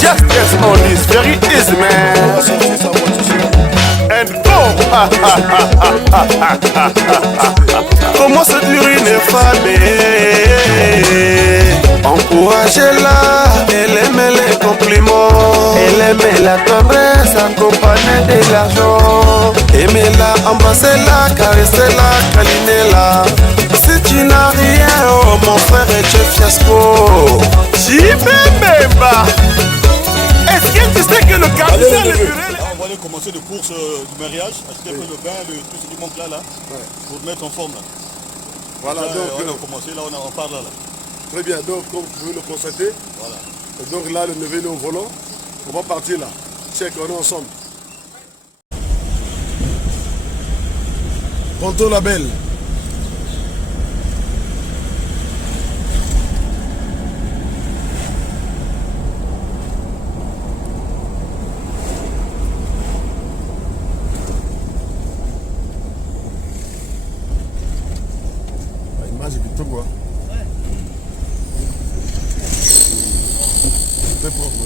Just as on this very easy, man. And go. Comment cette urine est famée? Encouragez-la, elle aime les compliments, elle aime la tendresse accompagnée de l'argent. Aimez-la, embrassez-la, caressez-la, câlinez-la. Si tu n'as rien, oh mon frère, tu es fiasco. J'y vais même pas. Est-ce que tu sais que le capitaine est puré? On va aller commencer les courses du mariage, acheter un peu le bain, tout ce qui manque là, pour mettre en forme là. Voilà, là, donc on a commencé là, on part là. Très bien, donc comme vous pouvez le constater, Voilà. Donc là le neveu est au volant, on va partir là. Check, on est ensemble. Ponto la belle. Image est quoi? Très propre.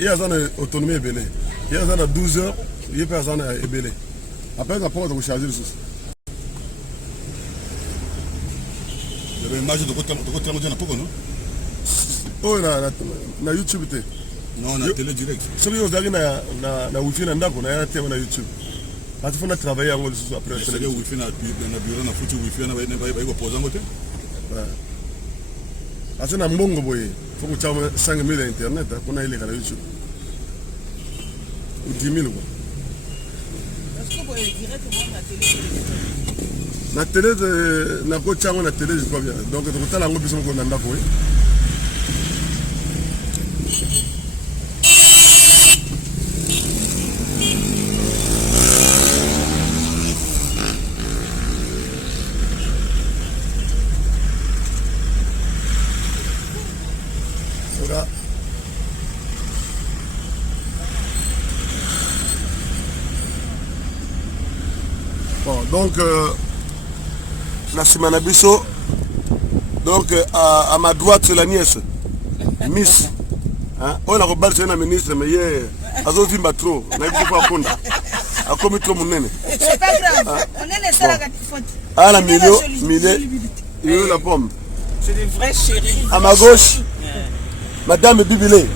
Il y a une autonomie ébélée. Il y a une 12 heures, il y a personne ébélée. Après, on va charger le souci. Il y a une image de côté de pourquoi non? Oh, na YouTube. Non, on a télé direct. Ce que vous avez na wifi na ndako na thème na YouTube. Parce qu'il faut travailler en sous après. C'est le wifi na bureau na foutu wifi na ba ko poser ngote. Asa na mbongo boye. Faut que tu aies 5 000 internet pour na ile na YouTube. Ou 10 000 quoi. Est-ce que vous voyez directement la télé? Na télé na ko chango na télé je crois bien. Donc tu as la ngobison ko na ndako. Bon, donc, la semaine Bisso, donc à ma droite c'est la nièce, Miss. Hein? On a rebattu c'est un ministre, mais hier, à Zofi Batro, on a eu beaucoup à Konda. À commis trop mon nene. C'est pas grave, on est les seuls à faute. Ah, la milieu, il y a la pomme. C'est des vrais chéris. À ma gauche, Madame Bibilé.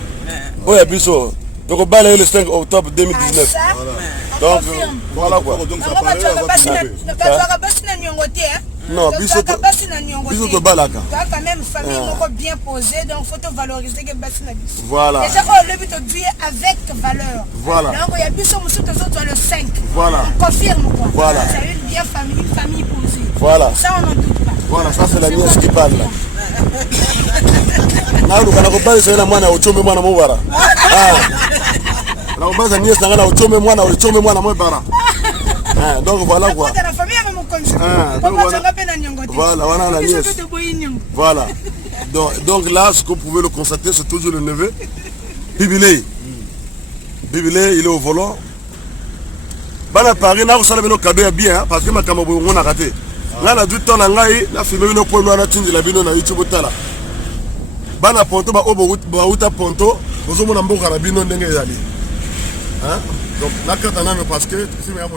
Oh, il y a Bisso. Donc, on va le 5 octobre 2019. Donc, voilà quoi. Donc ça paraît, on va non, Bisso te balaka. Tu as quand même famille bien posée, donc il faut te valoriser que Bassina. Voilà. Et c'est quoi le but de dire avec valeur. Voilà. Donc il y a Bisso Moussou, le 5. Voilà. On confirme quoi. Voilà. C'est une bien famille posée. Voilà. Ça on n'en doute pas. Voilà, ça c'est la nièce qui parle là. Non, nous allons pas essayer la moine au chômé moi na mobara. La base nièce na au chômé moi na mobara. Donc voilà quoi. Voilà, voilà la nièce. Voilà. Donc là, ce que vous pouvez le constater, c'est toujours le neveu. Bibilé. Bibilé, il est au volant. Bana Paris, là, vous savez, nos cadeaux bien, parce que ma caméra, on a raté. Là, la du temps, là, la filmé, nous pouvons nous atteindre la bino na YouTube. Bana Ponto, ba Outa Ponto, vous avez un bon carabino, donc là, quand on a parce que c'est un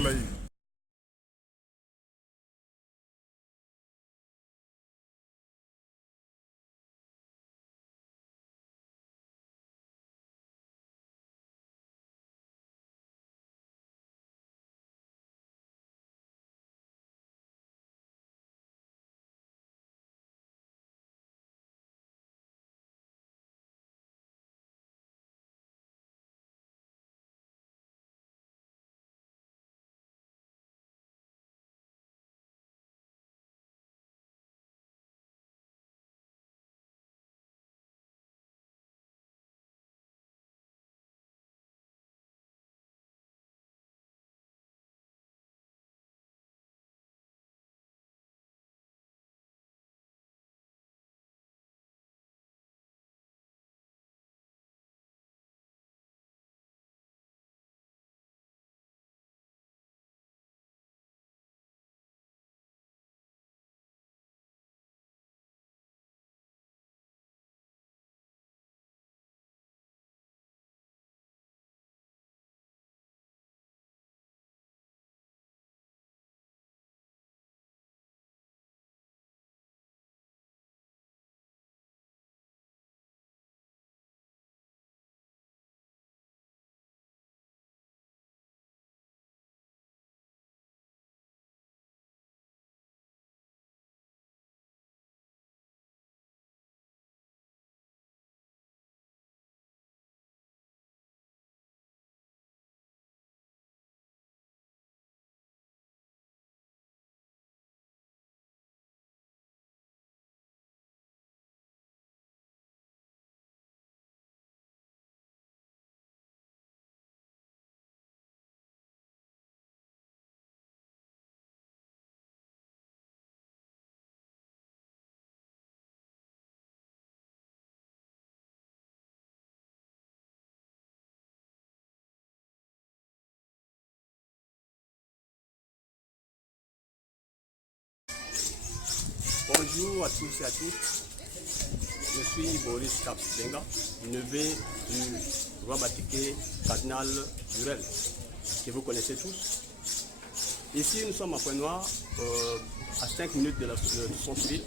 Bonjour à tous et à toutes. Je suis Boris Kapsbenga, neveu du roi Bateke, cardinal Burel, que vous connaissez tous. Ici, nous sommes à Pointe-Noire, à 5 minutes de son civil.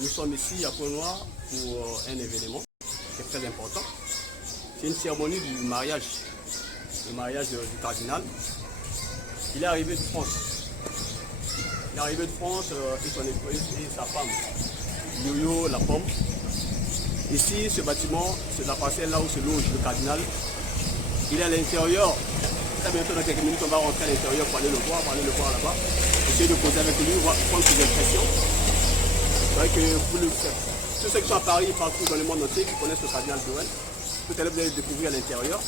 Nous sommes ici à Pointe-Noire pour un événement qui est très important. C'est une cérémonie du mariage du cardinal. Il est arrivé de France. Il est arrivé de France et son épouse et sa femme, Yo-Yo la pomme. Ici, ce bâtiment, c'est la parcelle là où se loge le cardinal. Il est à l'intérieur. Très bientôt, dans quelques minutes, on va rentrer à l'intérieur pour aller le voir là-bas. Essayer de causer avec lui, prendre ses impressions. C'est vrai que tous ceux qui sont à Paris, partout dans le monde entier, qui connaissent le cardinal Burel, tout à l'heure vous allez le découvrir à l'intérieur.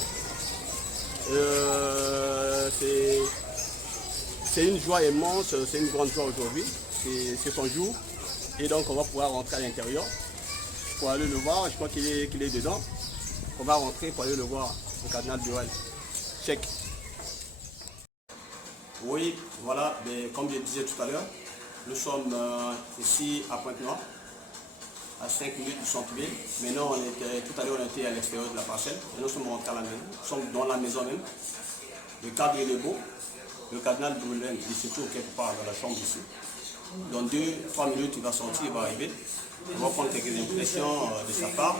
C'est une joie immense, c'est une grande joie aujourd'hui. C'est son jour. Et donc on va pouvoir rentrer à l'intérieur pour aller le voir. Je crois qu'il est dedans. On va rentrer pour aller le voir, le cardinal Burel. Check. Oui, voilà, mais comme je disais tout à l'heure, nous sommes ici à Pointe-Noire, à 5 minutes du centre-ville. Maintenant, tout à l'heure, on était à l'extérieur de la parcelle. Et nous sommes rentrés à la maison. Nous sommes dans la maison même. Le cadre il est beau. Le cardinal Burel, il se trouve quelque part dans la chambre ici. Dans 2-3 minutes, il va sortir, il va arriver. On va prendre quelques impressions de sa part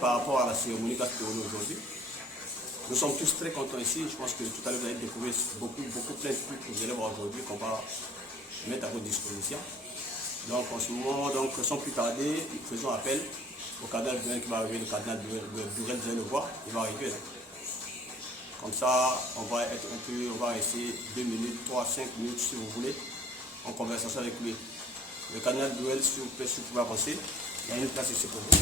par rapport à la cérémonie qu'a fait aujourd'hui. Nous sommes tous très contents ici. Je pense que tout à l'heure, vous allez découvrir beaucoup plein de trucs que vous allez voir aujourd'hui qu'on va mettre à votre disposition. Donc en ce moment, donc, sans plus tarder, faisons appel au cardinal Burel qui va arriver. Le cardinal Burel, vous allez le voir, il va arriver là. Comme ça, on va essayer 2 minutes, 3, 5 minutes si vous voulez, en conversation avec lui. Le cardinal Burel, s'il vous plaît, si vous pouvez avancer, il y a une place ici pour vous.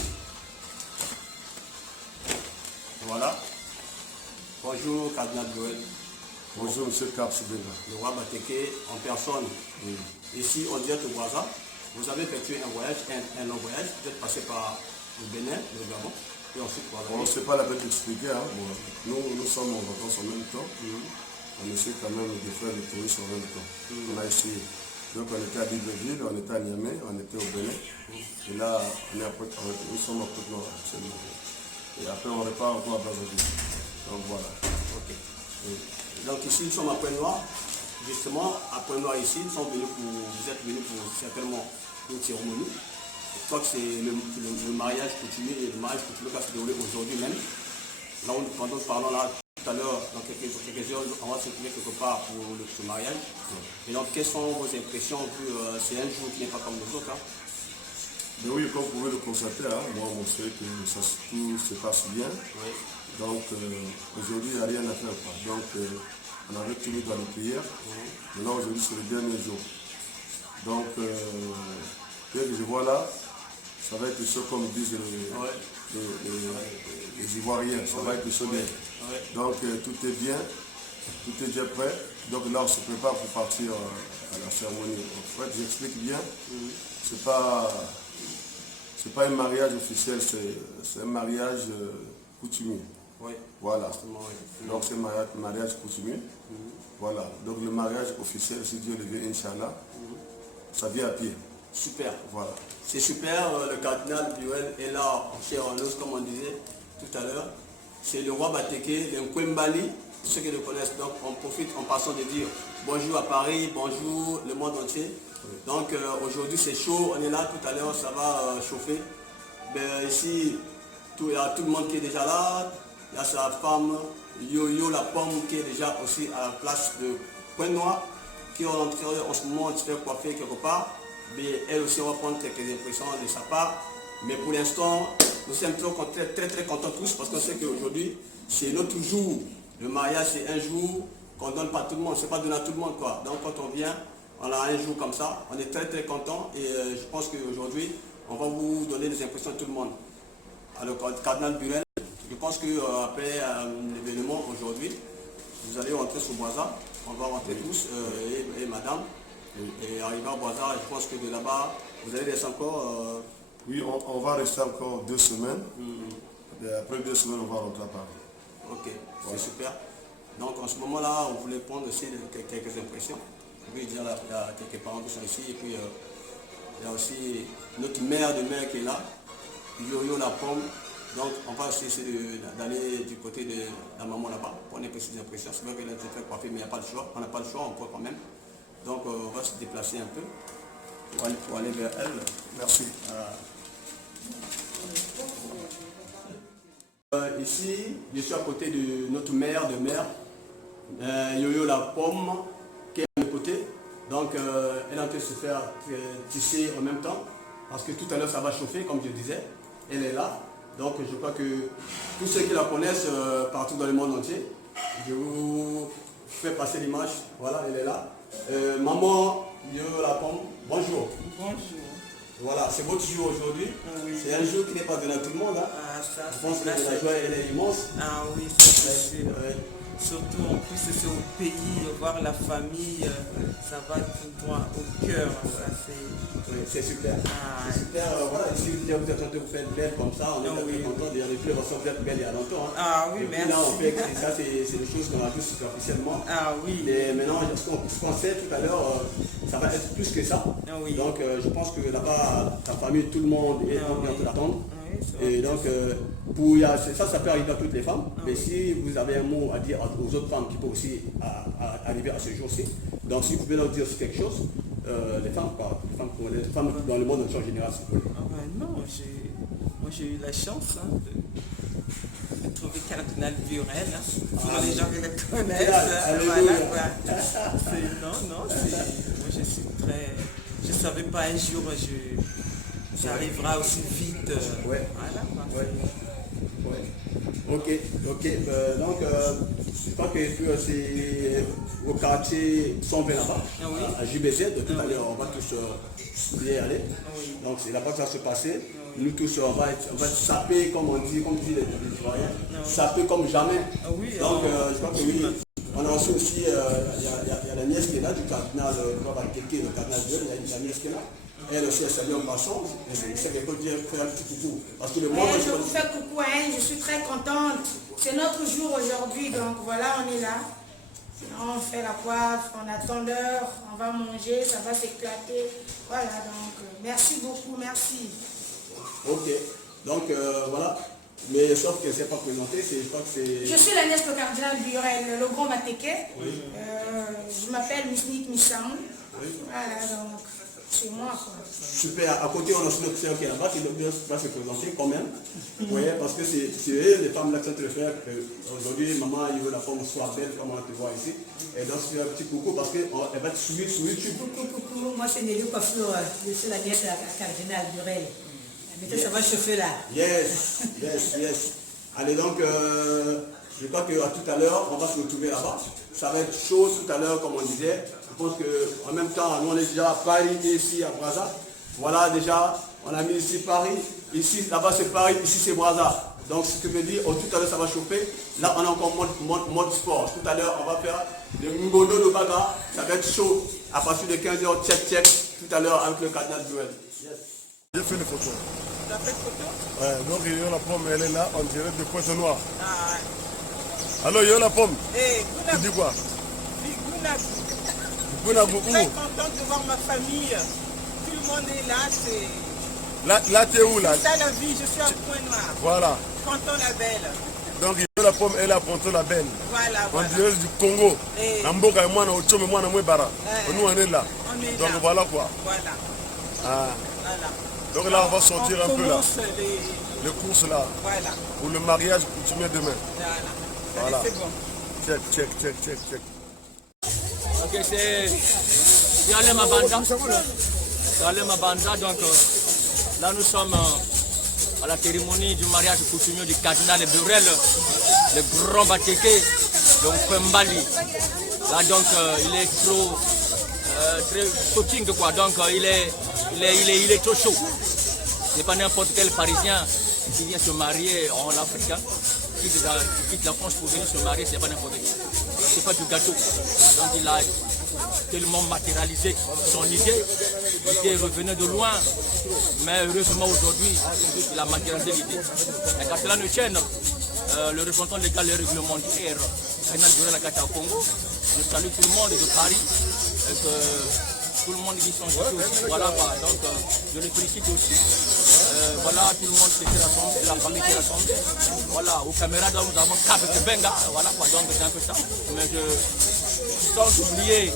Voilà. Bonjour, cardinal Burel. Bonjour, monsieur Kapsbenga. Le roi Bateke en personne. Oui. Ici, on dirait que Boisa, vous avez effectué un voyage, un long voyage, vous êtes passé par le Bénin, le Gabon, et ensuite par Bon, c'est pas la peine d'expliquer. Hein. Bon, nous sommes en vacances en même temps. On essaie quand même de faire le tourisme en même temps. On a essayé. Donc on était à Libreville, on était à Niamey, on était au Bénin. Et là, nous sommes à Pointe-Noire actuellement. Et après, on repart encore à Brazzaville. Donc voilà. Ok. Donc ici, nous sommes à Pointe-Noire. Justement, à Pointe-Noire ici, vous êtes venus pour certainement une cérémonie. Je crois que c'est le mariage coutumier, le mariage coutumier qui va se dérouler aujourd'hui même. Là, pendant que nous parlons là, tout à l'heure, dans quelques heures, on va se trouver quelque part pour ce mariage. Et donc, quelles sont vos impressions vu c'est un jour qui n'est pas comme les autres. Hein? Mais oui, comme vous pouvez le constater, hein, moi, on sait que tout se passe bien. Oui. Donc, aujourd'hui, il n'y a rien à faire. Quoi. Donc, on avait tenu dans les prières. Maintenant, aujourd'hui, c'est le dernier jour. Donc, ce que je vois là, ça va être chaud comme disent les Ivoiriens. Ça va être chaud bien. Donc, tout est bien. Tout est déjà prêt. Donc, là, on se prépare pour partir à la cérémonie. En fait, j'explique bien. C'est pas un mariage officiel, c'est un mariage coutumier. Oui. Voilà. Donc c'est un mariage coutumier. Voilà. Donc le mariage officiel, si Dieu le veut, Inch'Allah, ça vient à pied. Super. Voilà. C'est super, le cardinal Burel est là en chair en os, comme on disait tout à l'heure. C'est le roi Bateke, le Nkwembali, ceux qui le connaissent. Donc on profite en passant de dire bonjour à Paris, bonjour le monde entier. Oui. Donc aujourd'hui c'est chaud, on est là, tout à l'heure ça va chauffer. Ben, ici, il y a tout le monde qui est déjà là. Il y a sa femme, Yo-Yo la pomme, qui est déjà aussi à la place de Pointe-Noire, qui est en l'intérieur en ce moment, se fait coiffer quelque part. Mais elle aussi, on va prendre quelques impressions de sa part. Mais pour l'instant, nous sommes très contents tous parce qu'on sait qu'aujourd'hui, c'est notre jour. Le mariage, c'est un jour qu'on ne donne pas à tout le monde. C'est pas donné à tout le monde, quoi. Donc quand on vient, on a un jour comme ça. On est très contents et je pense qu'aujourd'hui, on va vous donner les impressions de tout le monde. Alors, cardinal Burel, je pense qu'après l'événement aujourd'hui, vous allez rentrer sur Boisa, on va rentrer tous, et madame, et arriver à Boisa, je pense que de là-bas, vous allez rester encore... Oui, on va rester encore 2 semaines, et après 2 semaines, on va rentrer à Paris. Ok, c'est super. Donc en ce moment-là, on voulait prendre aussi quelques impressions. je veux dire, il y a quelques parents qui sont ici. Et puis, il y a aussi notre mère de mère qui est là, Yo-Yo la pomme. Donc, on va essayer d'aller du côté de la maman là-bas pour une précise impression. C'est vrai qu'elle a été fait coiffer, mais il n'y a pas le choix. On n'a pas le choix, on peut quand même. Donc, on va se déplacer un peu pour aller vers elle. Merci. Ici, je suis à côté de notre mère de mère, Yo-Yo la pomme, qui est à mes côtés. Donc, elle est en train de se faire tisser en même temps, parce que tout à l'heure, ça va chauffer, comme je disais. Elle est là. Donc, je crois que tous ceux qui la connaissent partout dans le monde entier, je vous fais passer l'image. Voilà, elle est là. Maman, Yo-Yo la pomme, bonjour. Bonjour. Voilà, c'est votre jour aujourd'hui. Oui. C'est un jour qui n'est pas donné à tout le monde. Hein. Ça, Je pense que la joie, elle est immense. Ah oui, c'est sûr. Ouais. Surtout en plus c'est au pays, voir la famille, ça va tout droit au cœur. Ça, Oui, c'est super. C'est super. Voilà, ici vous êtes en train de vous faire belle comme ça, on est très content. Il y a des fleurs qui sont faites belles il y a longtemps. Hein. Ah oui, et puis merci. là, on fait que ça, c'est des choses qu'on a tous superficiellement. Ah oui. Mais maintenant, ce qu'on sait tout à l'heure, ça va être plus que ça. Ah oui. Donc, je pense que là-bas, ta famille, tout le monde est en train d'attendre. Et donc, ça peut arriver à toutes les femmes. Mais si vous avez un mot à dire aux autres femmes qui peuvent aussi arriver à ce jour-ci, donc si vous pouvez leur dire aussi quelque chose, les femmes dans le monde en général, si vous voulez. Ah ben non, moi j'ai eu la chance de trouver Cardinal Burel. Pour les gens qui le connaissent. Voilà quoi. Non, moi je suis très. Je ne savais pas un jour ça arrivera aussi vite. Ouais. Voilà quoi. Ouais. Ok. Donc, je crois que c'est au quartier sombre là-bas, à JBZ. Tout à l'heure, on va tous y aller. Donc, c'est là-bas que ça va se passer. Nous tous, on va être sapés, comme on dit les Ivoiriens, sapés comme jamais. Donc, je crois que oui. On a aussi, il y a la nièce qui est là, du cardinal, le cardinal Dieu, il y a la nièce qui est là. Elle aussi est saluée en passant. C'est quelque chose qui fait un petit coucou. Parce que le monde. Je vous fais coucou, hein, je suis très contente. C'est notre jour aujourd'hui, donc voilà, on est là. On fait la coiffe, on attend l'heure, on va manger, ça va s'éclater. Voilà, donc merci beaucoup, merci. Ok, donc voilà. Mais sauf que c'est pas présenté, je crois que c'est. Je suis la nièce du cardinal Burel, le grand Mateke. Je m'appelle Misnik Missam. Voilà, donc c'est moi quoi. Super, à côté on a aussi notre sœur qui est là-bas, qui va se présenter quand même. Vous voyez, parce que c'est eux, les femmes là qui sont de faire aujourd'hui, maman, il veut la femme soit belle comme on te voit ici. Et donc c'est un petit coucou parce qu'elle va te suivre sur YouTube. Coucou, moi c'est Nelly Coiffure, je suis la nièce de cardinal Burel. Mais ça va chauffer là. Yes. Allez donc, je crois qu'à tout à l'heure, on va se retrouver là-bas. Ça va être chaud tout à l'heure, comme on disait. Je pense qu'en même temps, nous on est déjà à Paris et ici à Brazza. Voilà déjà, on a mis ici Paris. Ici, là-bas c'est Paris, ici c'est Brazza. Donc ce que veut dire, tout à l'heure ça va chauffer. Là on a encore mode sport. Tout à l'heure on va faire le Ngodo de Baga. Ça va être chaud. À partir de 15h, check. Tout à l'heure avec le cardinal Duel. J'ai fait les photos. Tu as fait photo? Ouais, donc Yo-Yo la pomme, elle est là, on dirait de Pointe-Noire. Ah ouais. Alors Yo-Yo la pomme, Hey, tu dis quoi? Je suis très contente de voir ma famille. Tout le monde est là. Là t'es où là? C'est ça la vie, je suis à Pointe-Noire. Voilà. Ponton la Belle. Donc Yo-Yo la pomme, elle est à Ponton la Belle. Voilà. On dirait du Congo. Amboka et moi, Ochome, moi, Mwebara. Nous on est là. On est donc là. voilà quoi. Voilà. Ah. Voilà. Donc là on va sortir un peu là. Les courses là. Voilà. Pour le mariage coutumier demain. Voilà. C'est bon. Check. Ok, c'est Alema Banda. C'est Alema Banda, donc là nous sommes à la cérémonie du mariage coutumier du cardinal Burel, le grand Bateke, donc Pembali. Là donc il est trop très coaching quoi, donc il est trop chaud. C'est pas n'importe quel Parisien qui vient se marier en Afrique, qui quitte la France pour venir se marier, c'est pas n'importe qui. C'est pas du gâteau. Donc il a tellement matérialisé son idée. L'idée revenait de loin, mais heureusement aujourd'hui, il a matérialisé l'idée. Et quand cela ne tienne, le représentant légal et réglementaire, Cardinal Burel Akata au Congo, je salue tout le monde de Paris, et que tout le monde y songe tous. Voilà quoi, donc je les félicite aussi. Voilà, tout le monde s'était rassemblé, la famille s'est rassemblée. Voilà, aux caméras, donc, nous avons 4 Benga, voilà quoi, donc c'est un peu ça. Mais sans oublier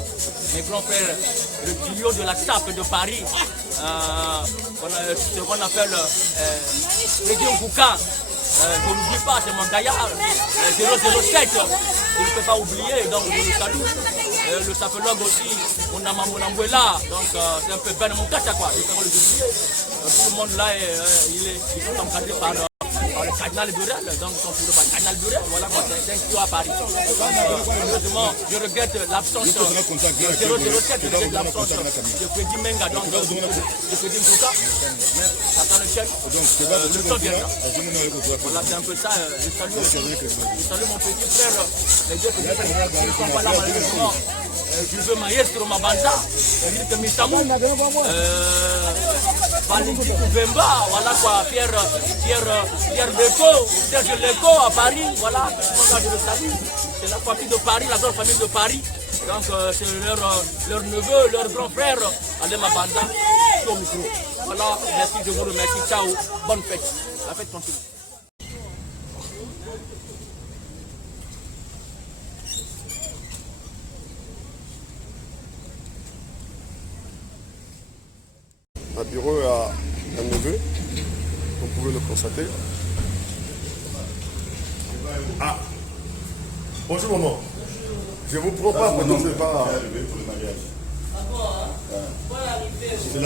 mes grands frères, le trio de la TAP de Paris, ce qu'on appelle Freddy Okuka. Je n'oublie pas, c'est mon gaillard, 007, je ne peux pas oublier, donc je le salue. Le sapologue aussi, on a Mamonambuela, donc c'est un peu Ben Moukata quoi, je ne peux pas le oublier. Tout le monde là, ils sont encadrés par le cardinal Burel, donc ils sont suivis par le cardinal Burel, voilà quoi, c'est un trio à Paris. Heureusement, je regrette l'absence de 007, je regrette l'absence de Freddy Menga, donc de Freddy Nkouka, mais ça dans le ciel, le temps viendra. Voilà, c'est un peu ça, je salue mon petit frère, les deux petits frères qui ne sont pas là malheureusement. Je veux Maestro Mabanda, Eric Misamou, Valentin Koubemba, voilà quoi, Pierre Leco, Serge Leco à Paris, voilà, tout le monde le salue. C'est la famille de Paris, la grande famille de Paris. Donc c'est leur neveu, leur grand frère, Alain Mabanda, au micro. Voilà, merci, je vous remercie, ciao, bonne fête. La fête continue. Un bureau à un neveu, vous pouvez le constater. Ah, bonjour maman. Je vous prends pas, mais non, je ne vais pas.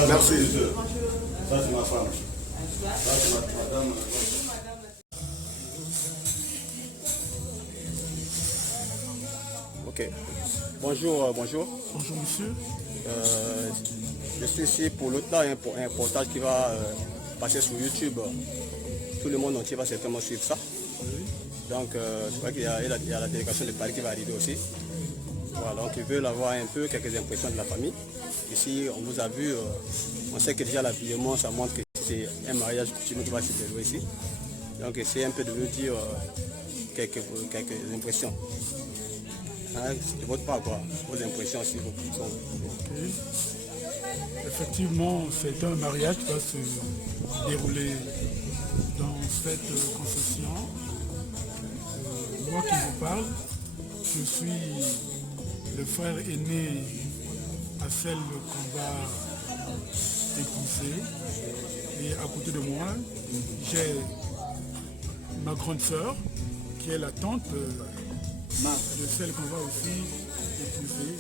Merci. Ça c'est ma femme. Ça c'est madame. Ok. Bonjour. Bonjour monsieur. Je suis ici pour l'autre là, un reportage qui va passer sur YouTube. Tout le monde entier va certainement suivre ça. Donc je crois qu'il y a la délégation de Paris qui va arriver aussi. Voilà, donc ils veulent avoir un peu quelques impressions de la famille. Ici, on vous a vu, on sait que déjà l'habillement, ça montre que c'est un mariage coutumier qui va se dérouler ici. Donc essayez un peu de vous dire quelques impressions. Hein, de votre part, quoi, vos impressions aussi. Okay. Effectivement, c'est un mariage qui va se dérouler dans cette concession. Moi qui vous parle, je suis le frère aîné à celle qu'on va épouser. Et à côté de moi, j'ai ma grande sœur, qui est la tante de celle qu'on va aussi épouser.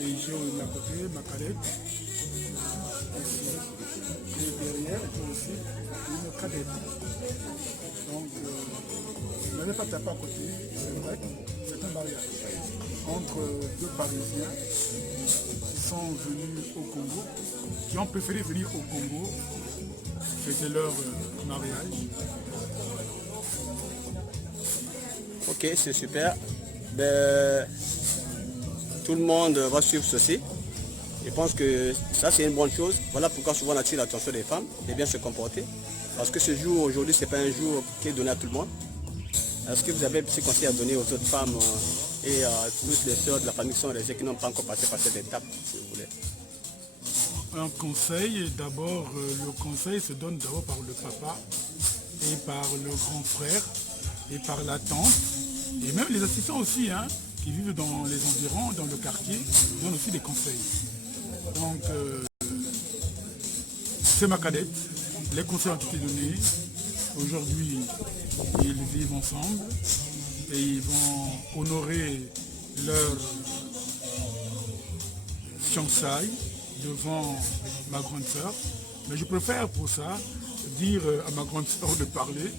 Et j'ai à côté ma cadette, aussi. Et derrière, j'ai aussi une cadette. Donc, je n'avais pas tapé à côté, c'est vrai, c'est un mariage entre deux Parisiens qui sont venus au Congo, qui ont préféré venir au Congo, c'était leur mariage. Ok, c'est super. Ben, tout le monde va suivre ceci. Je pense que ça c'est une bonne chose. Voilà pourquoi souvent on attire l'attention des femmes de bien se comporter. Parce que ce jour aujourd'hui, ce n'est pas un jour qui est donné à tout le monde. Est-ce que vous avez un petit conseil à donner aux autres femmes et à toutes les sœurs de la famille qui sont restées, qui n'ont pas encore passé par cette étape, si vous voulez? Un conseil, d'abord, le conseil se donne d'abord par le papa et par le grand frère et par la tante et même les assistants aussi, hein, qui vivent dans les environs, dans le quartier, donnent aussi des conseils. Donc, c'est ma cadette. Les conseils ont été donnés. Aujourd'hui, ils vivent ensemble et ils vont honorer leur fiançailles devant ma grande sœur. Mais je préfère pour ça dire à ma grande sœur de parler,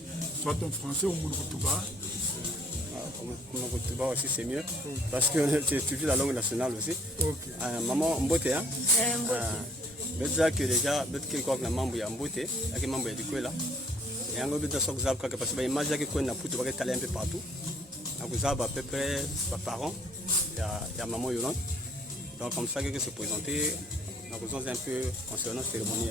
soit en français ou en Koutuba. En Koutuba aussi c'est mieux, parce que tu étudies la langue nationale aussi. Okay. Maman Mbote, hein? Déjà que déjà, peut-être que maman ya Mbote, avec maman ya Dikola. Et en gros, parce que l'image que qu'on a pour un peu partout. Donc, à peu près par an, il y a maman Yolande. Donc, comme ça, que se présenter, on a besoin un peu concernant la cérémonie.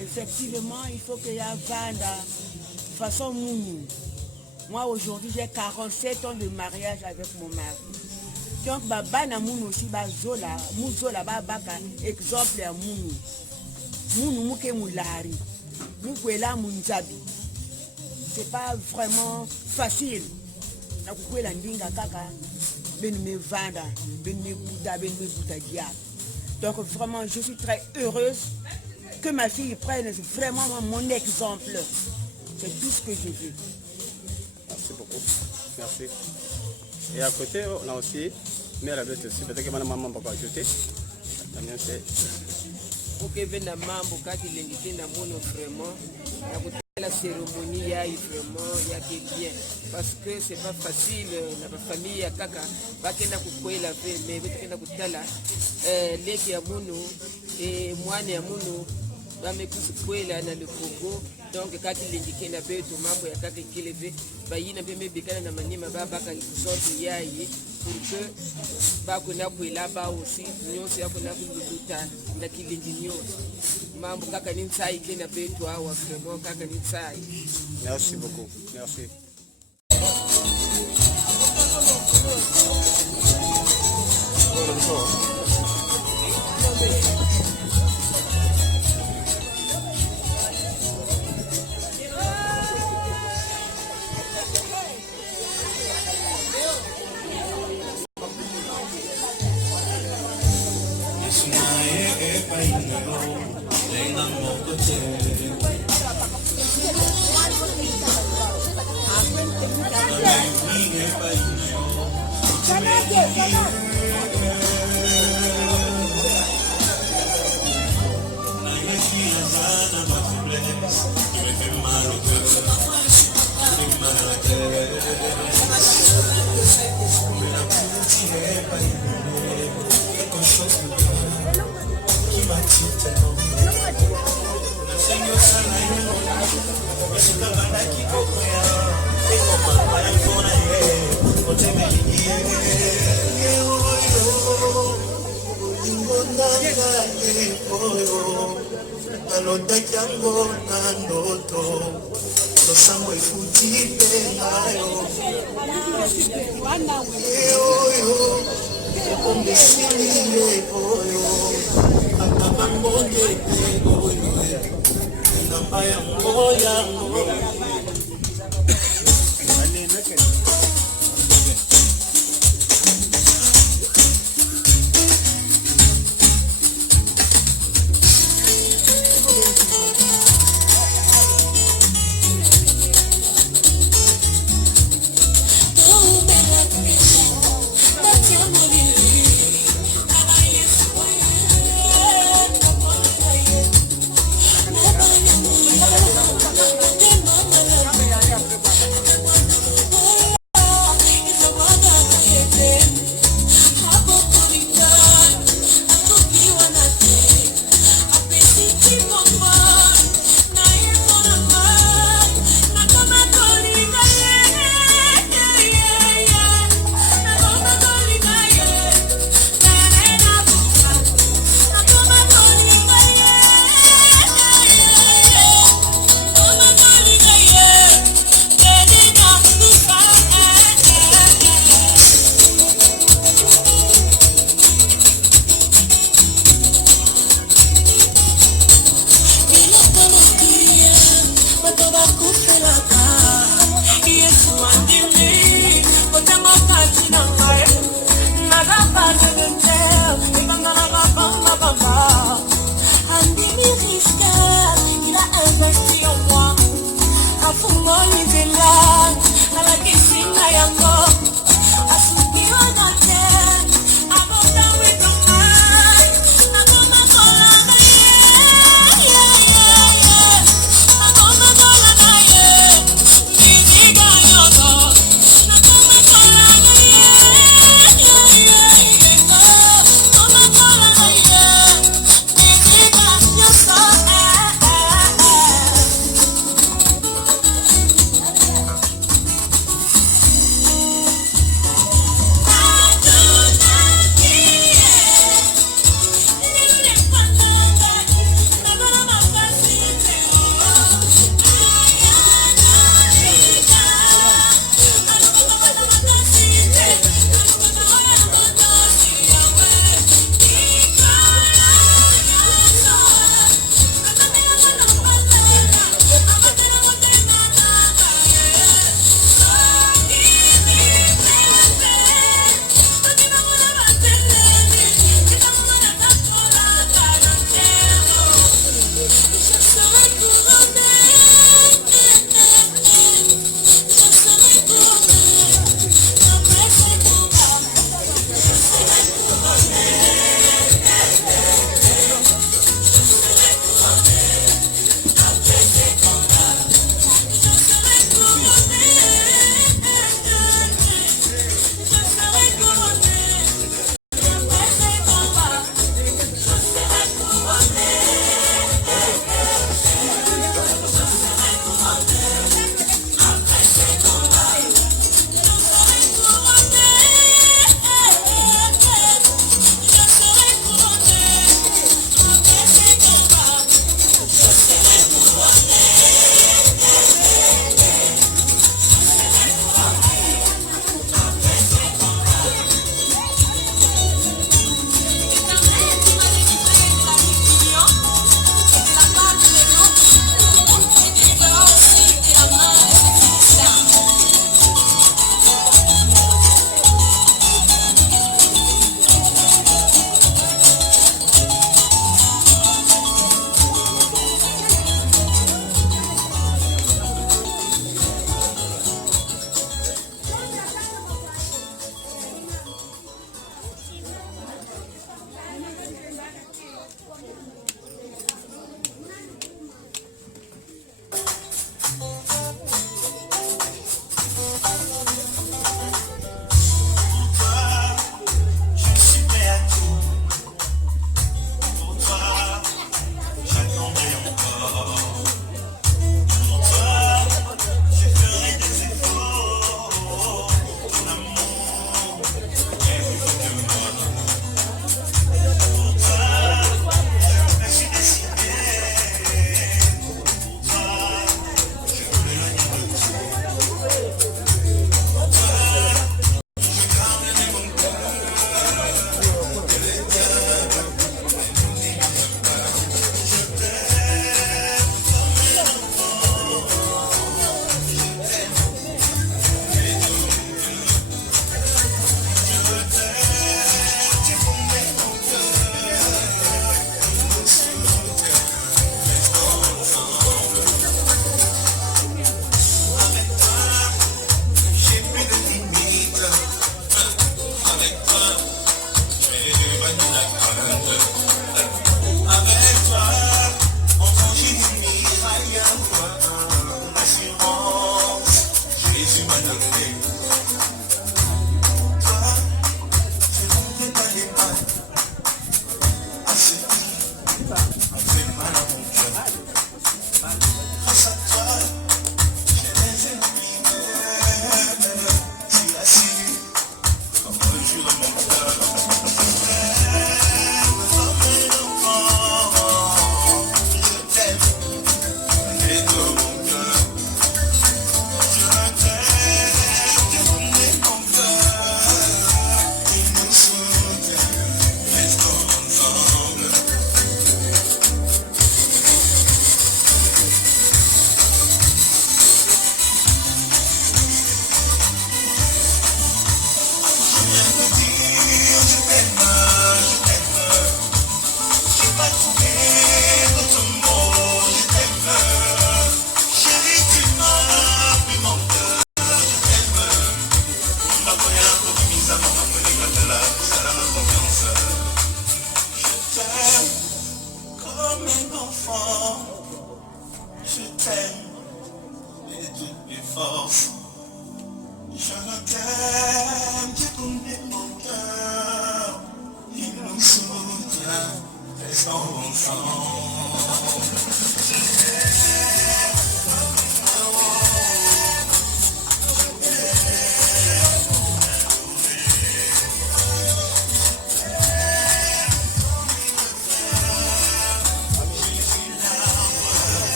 Effectivement, il faut qu'il y ait Vanda, façon, moi aujourd'hui j'ai 47 ans de mariage avec mon mari. Donc, bana moun aussi, zola, mouzola, baka, exemple à moun. Moun mouke moulari, moukwela mounzabi. C'est pas vraiment facile. Nakukwela ndinga kaka, ben me vanda, ben me bouda, ben me bouda dia. Donc vraiment, je suis très heureuse que ma fille prenne vraiment mon exemple. C'est tout ce que je veux. Merci beaucoup. Merci. Et à côté, on a aussi, mais la bête aussi, peut-être que ma maman va ajouter. Ok, vena mambo kati lengite na mono vraiment. La cérémonie ya vraiment ya bien parce que c'est pas facile na ba famille ya kaka bakenda kukwela ve mais bakenda kutala leki ya muno et mwana ya muno bamekusikwela na le Congo donc kati lengike na beto mambo ya kaka keleve bayina beme bikana na manima babaka sorte yayi pour que bakona kwela ba aussi nyonso yakona kuluta na kilingi nyonso. Merci beaucoup. Merci.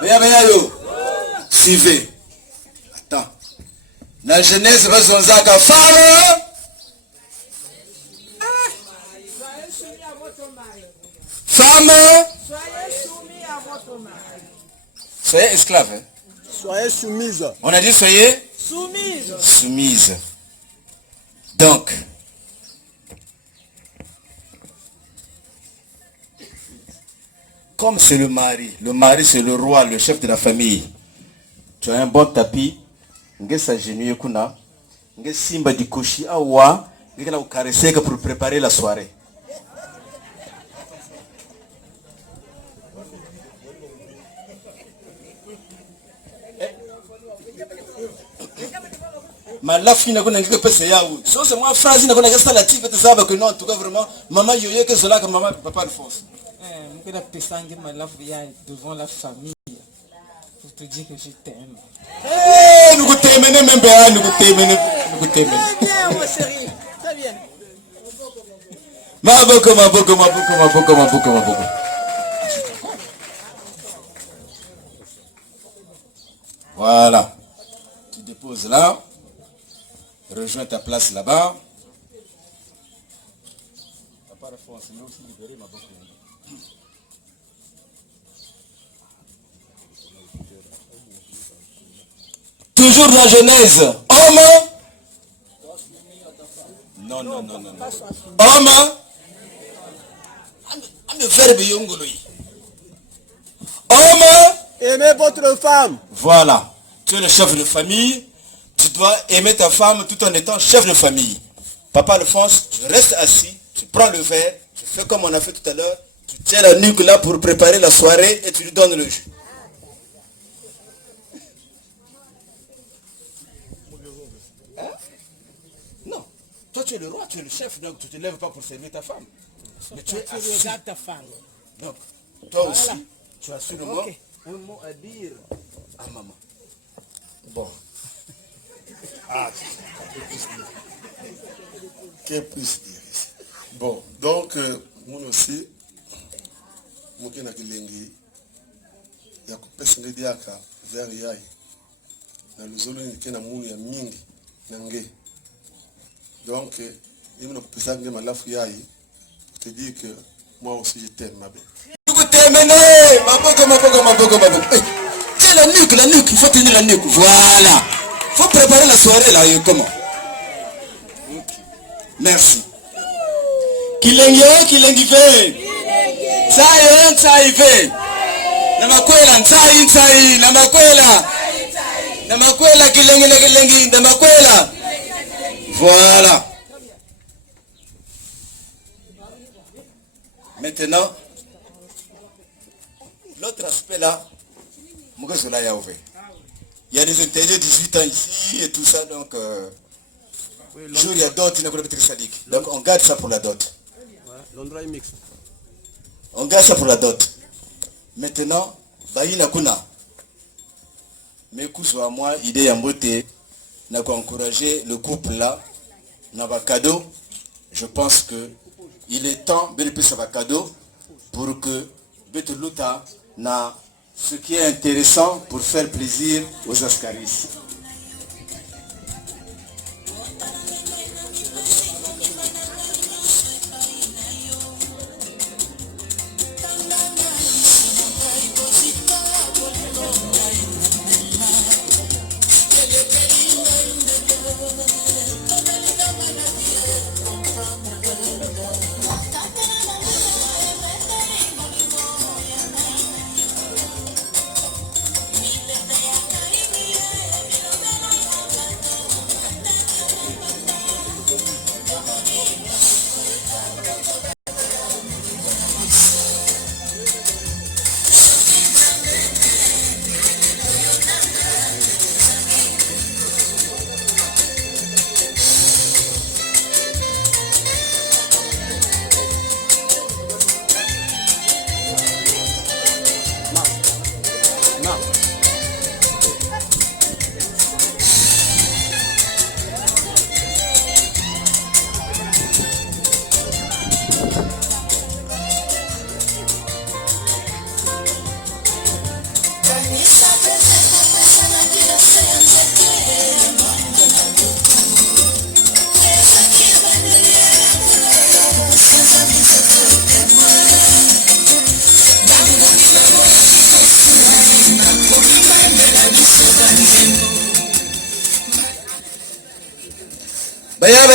Beya, suivez. Attends. La jeunesse va zonzaka femme. Femme. Soyez soumis à votre mari. Soyez esclave. Hein? Soyez soumise. On a dit soyez Soumise. soumise. Donc, comme c'est le mari c'est le roi, le chef de la famille. Tu as un bon tapis, nge s'agenouiller kuna, nge simba dikoshi awa, nge la caresser pour préparer la soirée. Ma la fille n'a pas de pèse yaou. So c'est moi phrase n'a pas de la type de ça que non en tout cas vraiment maman yoye que cela que maman papa le fonce. Que la personne ma love devant la famille pour te dire que je t'aime. Eh, nous t'aimons même bien, nous t'aimons. Très bien, mon chéri. Très bien. Ma boko. Voilà. Tu déposes là. Rejoins ta place là-bas. Papa la France, mais aussi libérer ma boko. Toujours la Genèse. Homme. Non. Homme. Le verbe yongoloi. Homme. Aimez votre femme. Voilà. Tu es le chef de famille. Tu dois aimer ta femme tout en étant chef de famille. Papa Alphonse, tu restes assis. Tu prends le verre. Tu fais comme on a fait tout à l'heure. Tu tiens la nuque là pour préparer la soirée et tu lui donnes le jus. Toi, tu es le roi, tu es le chef, donc tu ne te lèves pas pour servir ta femme. Mais tu es assis. Tu regardes ta femme. Donc, toi aussi, tu as sûrement un mot à dire à maman. Bon. Ah, qu'elle puisse dire ici. Bon, donc, moi aussi, moi qui n'ai pas l'envie, il y a que personne qui a vers Yaï. Dans le zone qui n'a pas mingi, n'angé. Donc, il m'a pensé que ma laf Yaï, te dire que moi aussi je t'aime, ma belle. Vous t'aimez, ma boko. Tiens la nuque, il faut tenir la nuque. Voilà. Il faut préparer la soirée là, comment? Merci. Kilengi ve. Tsai ve. Namakwela, tsai. Namakwela, kilengi, namakwela. Voilà. Maintenant, l'autre aspect là, il y a des intérêts de 18 ans ici et tout ça, donc jour il y a d'autres, donc on garde ça pour la dot. L'endroit est mixte. On garde ça pour la dot. Maintenant, Baïna Kuna, mes coups à moi, idée à beauté, n'a qu'à encourager le couple là, n'a pas cadeau. Je pense que il est temps de lui faire un cadeau pour que Betoluta n'a ce qui est intéressant pour faire plaisir aux Ascaris.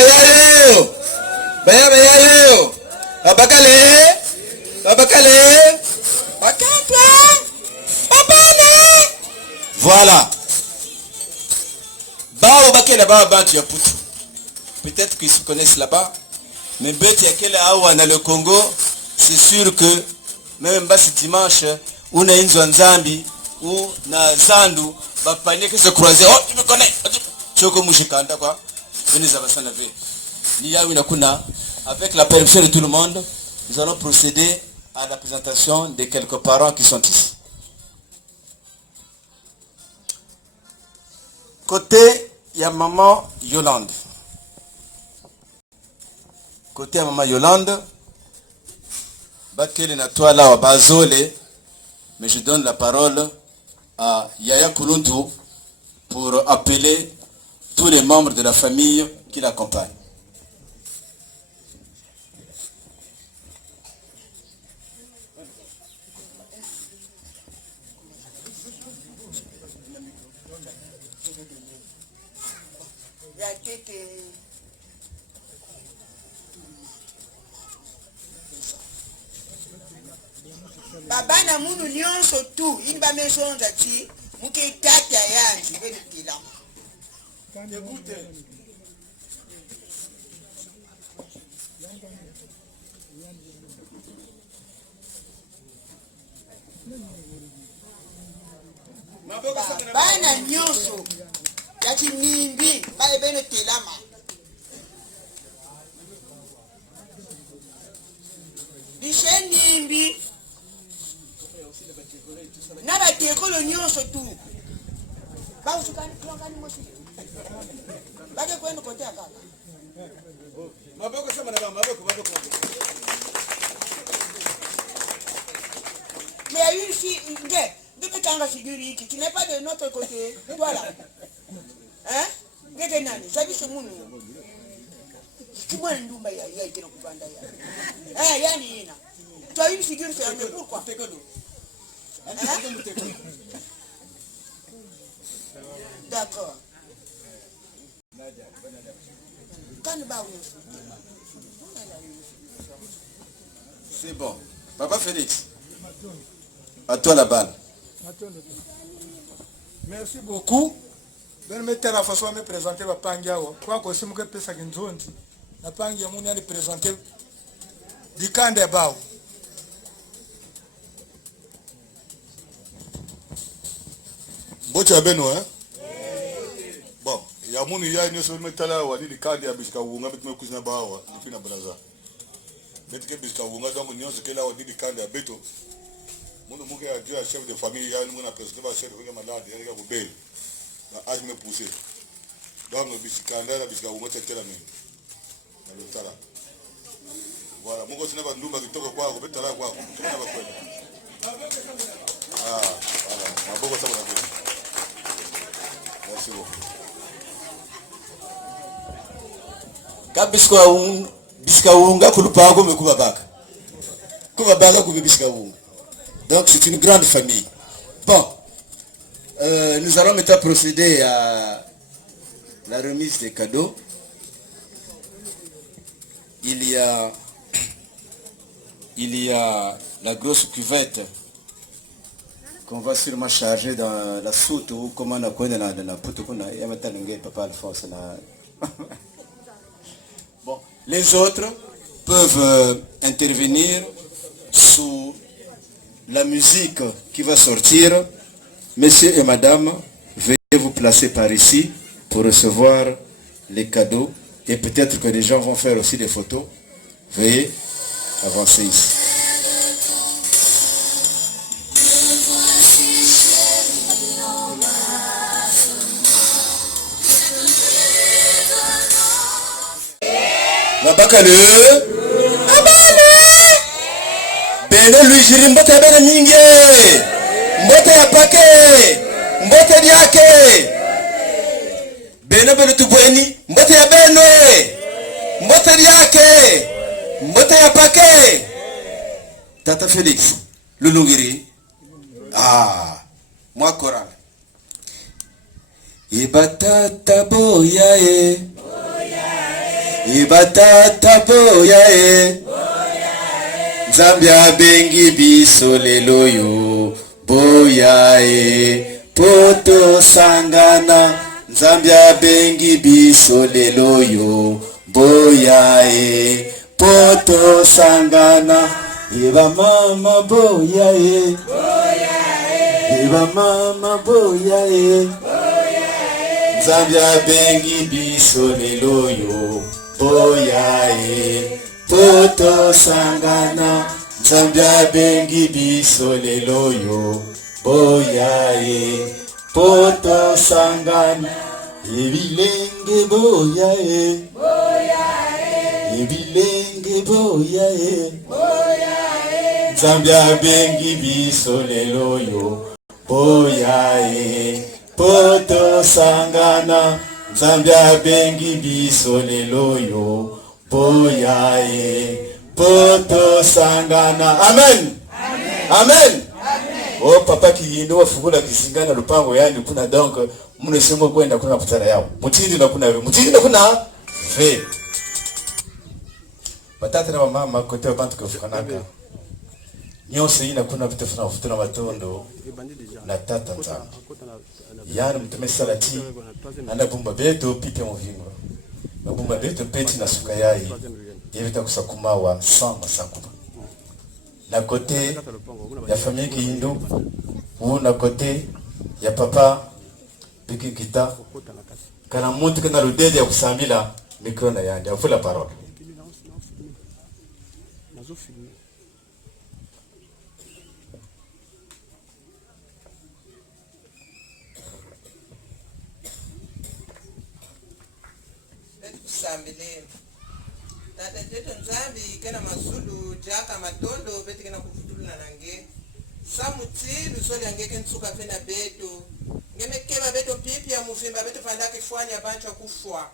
bayayo. Bayayo. Abakale. Abakale. Bakatwa. Babane. Voilà. Bao bakale là-bas, Bantu Yaputu. Peut-être qu'ils se connaissent là-bas. Mais Beti Yakele Awa dans le Congo, c'est sûr que même basi dimanche, ou na Inzo Nzambi, ou na Zandu, va panier que se croiser. Oh, tu me connais. Choko Mushikanda quoi. Venez à Bassana V. Nia Winakuna, avec la permission de tout le monde, nous allons procéder à la présentation de quelques parents qui sont ici. Côté, il y a maman Yolande. Côté à maman Yolande, Bakele na toi là Bazole, mais je donne la parole à Yaya Kulundu pour appeler tous les membres de la famille qui l'accompagnent. Baba na munu nyonso tu imba maison zati muke tata yanji beli kila bana nyonso yati nimbi ba ebene telama bishe nimbi na batekolo nyonso tu bausukani tuangani mosi bake kwenda kote akaka maboko sema na maboko mais ici nge depuis tanga figure hiki tu n'es pas de notre côté voilà hein ngeke nani sabi semunu kimwana ndumba ya tena kubanda ya yani ina toi une figure c'est mais pourquoi d'accord. C'est bon. Papa Félix, à toi la balle. Merci beaucoup. Je vais mettre la façon de me présenter la Pangiawa. Quoi que si je me pèse à Ginzondi, la Pangia m'a présenté du camp de Bao. Bocha beno hein? Bon, ya muni ya nyoso metala wa di kandi ya bisika wunga bitme kuzina bawa nipina braza. Betike bisika wunga donc nyoso kela wa di kandi ya beto. Munu muke ya jua chef de famille ya muna president ba chef de malade ya ga bubel. Na âge me pousser. Donc bisika ndara bisika wunga tetela mimi. Na lutala. Voilà, mungo sina ba ndumba kitoka kwako betala kwako. Tuna ba kwenda. Ah, voilà. Maboko sababu na kwenda. Merci beaucoup. Bisika unga kulupago mekuba baka. Kuba baka kube bisika unga. Donc c'est une grande famille. Bon, nous allons maintenant procéder à la remise des cadeaux. Il y a la grosse cuvette qu'on va sûrement charger dans la soute ou comment on a connu dans la poute. Papa Alphonse. Bon, les autres peuvent intervenir sous la musique qui va sortir. Messieurs et madame, veuillez vous placer par ici pour recevoir les cadeaux. Et peut-être que les gens vont faire aussi des photos. Veuillez avancer ici. Mabakale Bene Luigi mbote ya bene mingi mbote ya pake mbote diake bene bene tubweni mbote ya bene mbote diake mbote ya pake Tata Félix Lulungiri moi choral Ibatata boya Ibatata boya e Zambia bengi biso lelo yo boya e poto sangana Zambia bengi biso lelo yo boya e poto sangana Iba mama boya e Iba mama boya e Zambia bengi biso lelo yo boya e poto sangana Zambia bengi biso lelo yo boya e poto sangana Ebilenge boya e Ebilenge boya e Zambia bengi biso lelo yo boya e poto sangana Zambia bengi biso lelo yo boya e poto sangana. Amen. Amen. Oh papa kiyindo wafungula kisingana lupango yani kuna donc mune semo kwenda kuna putana yao. Mutindi na kuna ve. Batata na mama kote bantu kufanaka. Nyose ina kuna vitu fana ufutana watondo na tata nzana. Yani mtume salati anda bumba beto pipe muvingo. Bumba beto peti na suka yai. Yevita kusakumawa sama sakuma. Na kote ya famille Kiyindo ou na kote ya papa Biki Kita kana muntu kana rudede ya kusambila mikrona yandi afula parole. Sambile tata jeto nzambi kena mazulu jaka matondo beti kena kufutulu na nange samutilu soli angeke nsuka fena beto ngeme keba beto pipi ya muvimba beto fandaki fwanya bancho kufwa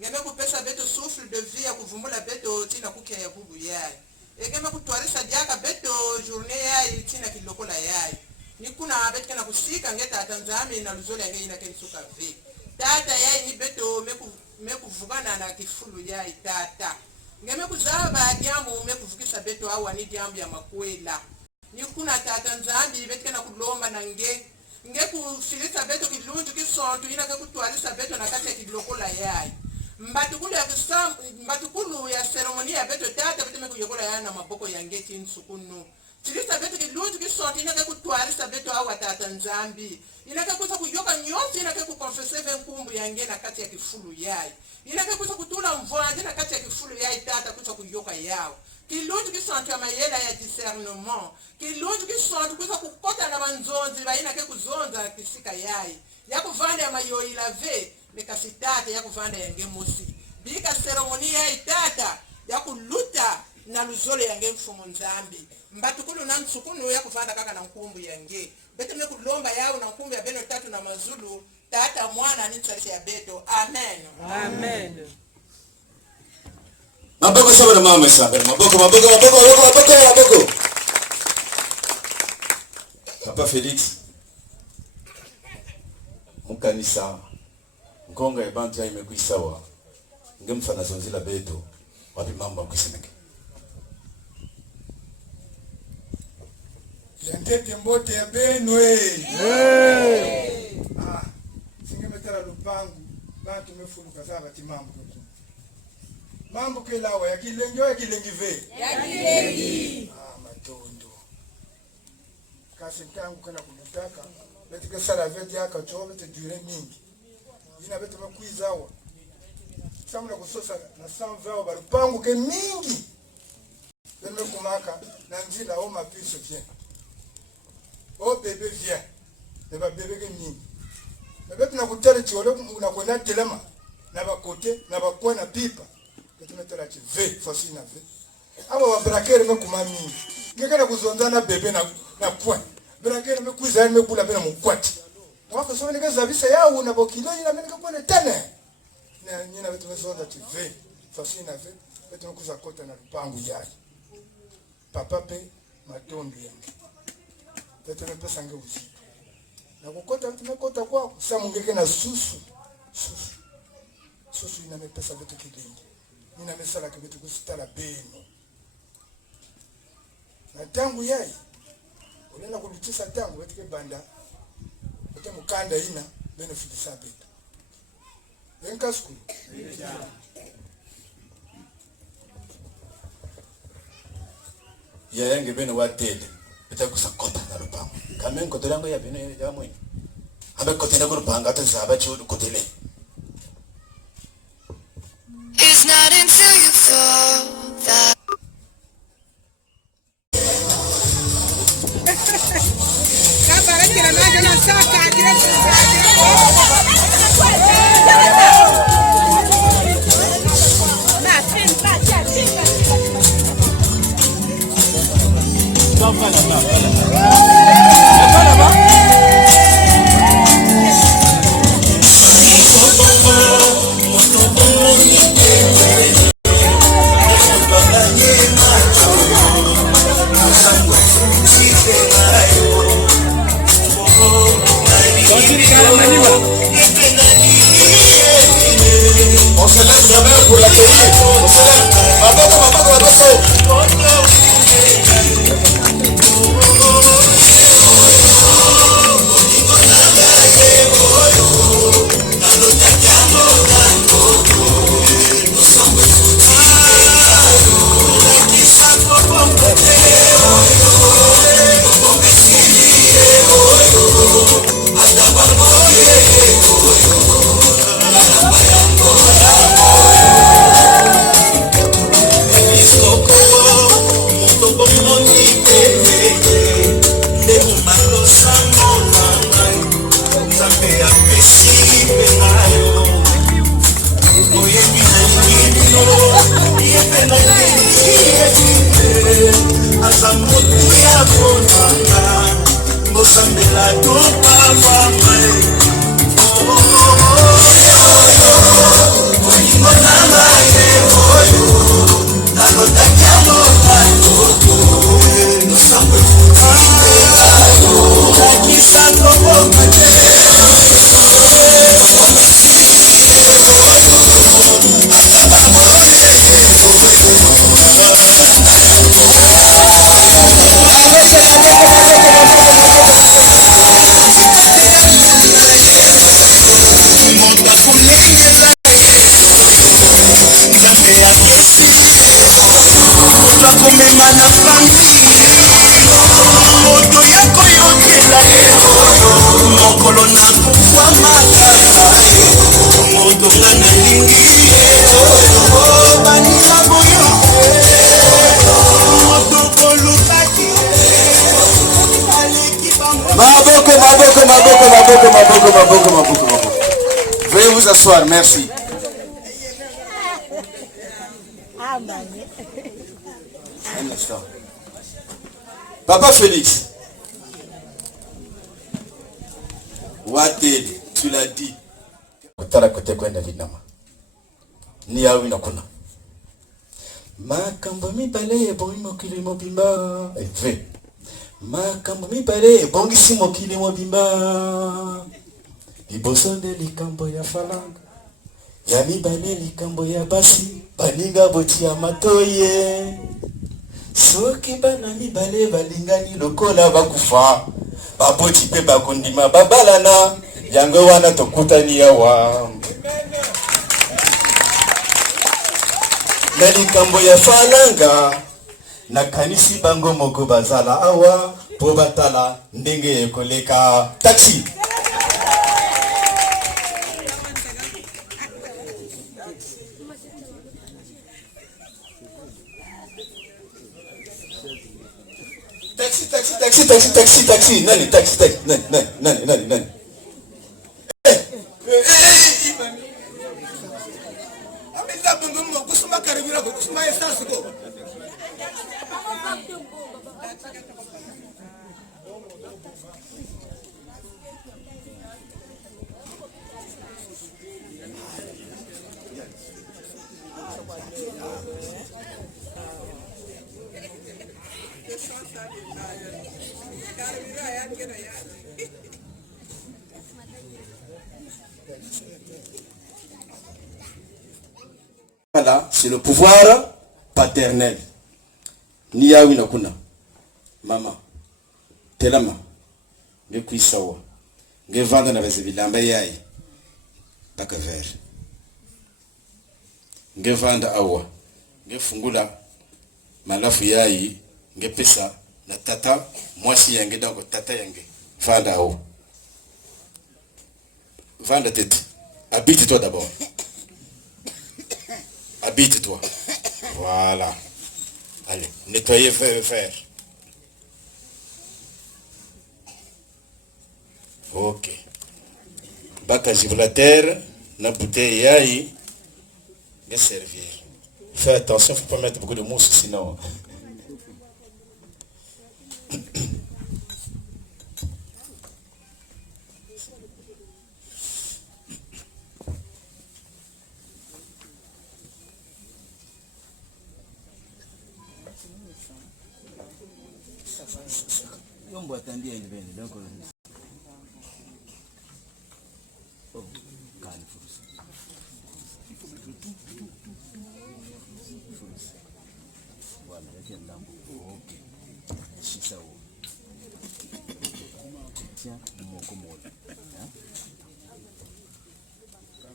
ngeme kupesa beto souffle de vie ya kuvumbula beto tina kukia ya bubu yai ngeme kutwarisa jaka beto journée yai tina kilokola yai nikuna beto kena kusika ngeta atanzami na luzoli ange ina kensuka vi tata yai ni beto mekuvugana na kifulu yai tata ngeme kuzaba diamu mekuvukisa beto awa ni diamu ya makwela nikuna tata nzambi beto kena kulomba na nge kufilisa beto kilunju kisontu ina kutwalisa beto na kati ya kilokola yai mbatukulu ya seremonia beto tata beto mekuyokola yai na maboko ya ngeti nsukunu Chilisa beto kilunju kisontu ina kutwalisa beto awa tata nzambi ina kusa kuyoka nyonsi ina kukonfese venkumbu yange na kati ya kifulu yai ina kusa kutula mvwanje na kati ya kifulu yai tata kusa kuyoka yao kilunju kisontu ya mayela ya discernement kilunju kisontu kusa kukota na banzonzi ba ina kuzonza kisika yai ya kuvanda ya mayo ilave mekasitate ya kuvanda yange mosi bika seremonia yai tata ya kuluta na luzole yange mfumo nzambi mbatukulu na nsukunu ya kuvanda kaka na nkumbu yange beto me kulomba yao na nkumbu ya beno tatu na mazulu tata mwana ni nsalisi ya beto. Amen. Amen. Maboko sawa na mama sawa. Maboko. Papa Felix. Mukanisa. Ngonga ya bantu ya imekuisawa. Ngemfana zonzila beto. Wapi mambo kusemeke. Yandete mbote ya benwe. Singemetala lupangu bantu mefuluka saba ti mambo. Mambo kelawa ya kilengi wa kilengi ve. Ya kilengi. Matondo. Kasi ntangu kana kumutaka beti ke sala vedi aka chobe te dure mingi. Ina beti makwizawa. Samuna kusosa na samva ba lupangu ke mingi. Deme kumaka na njila o mapiso bien. Oh bébé viens. Ne va bébé que ni. Mais tu n'as pas de tiolo, on a connu tellement. N'a pas côté, n'a pas point à pipe. Que tu mettras la V, facile na V. Ah bah braquer me comme ami. Ngeka kuzonda na bébé na point. Braquer me kuza me kula bena mukwati. Wako soma nika zabisa ya una bokilo ina me nika pone tene. Na nyina betu mesonda ti V, facile na V. Betu kuza kota na lupangu yai. Papa pe matondo yangu. Beto pesa nge uzito. Na kukota tumekota kwa kusa mungeke na susu ina mepesa beto kilingi. mina misalaka bitu kusitala beno na tangu yai unaenda kulitisa tangu wetike banda wote mukanda ina benefit sabeta enkasku ya yange beno watele beta kusakota na rupango kamen kotelango ya beno ya mwe abe kotena kurupanga tazaba chudu kotele. It's not until you fall that on se lève jamais pour l'accueillir. On se lève. Veuillez vous asseoir, merci. Un instant. Papa Félix. Wateli, tu l'as dit. Kutara kote kwenda vinama. Ni yawi na kuna. Makambo mibale bongi mokili mobimba. Ve. Makambo mibale bongi si mokili mobimba. Liboso nde likambo ya falanga. Ya mibale likambo ya basi. Baninga boti ya matoye. Soki bana mibale balingani lokola bakufa. Baboti pe bakondima babalana. Yango wana tokutani yawa. Na likambo ya falanga. Na kanisi bango moko bazala awa. Po batala ndenge ekoleka. Taxi. Taxi. Nani, taxi. Nani. Voilà, c'est le pouvoir paternel. Ni yawi na kuna. Mama. Telama. Nge kuisawa. Nge vanda na vezibilamba yai. Baka ver. Nge vanda awa. Nge fungula malafu yai. Nge pesa na tata. Mwasi yange dango tata yange. Vanda awa. Vanda tete. Habite-toi d'abord. Habite-toi. Voilà. Allez, nettoyez faire. Ok. Baka la terre, na bouteille yaï, bien servir. Fais attention, il ne faut pas mettre beaucoup de mousse sinon.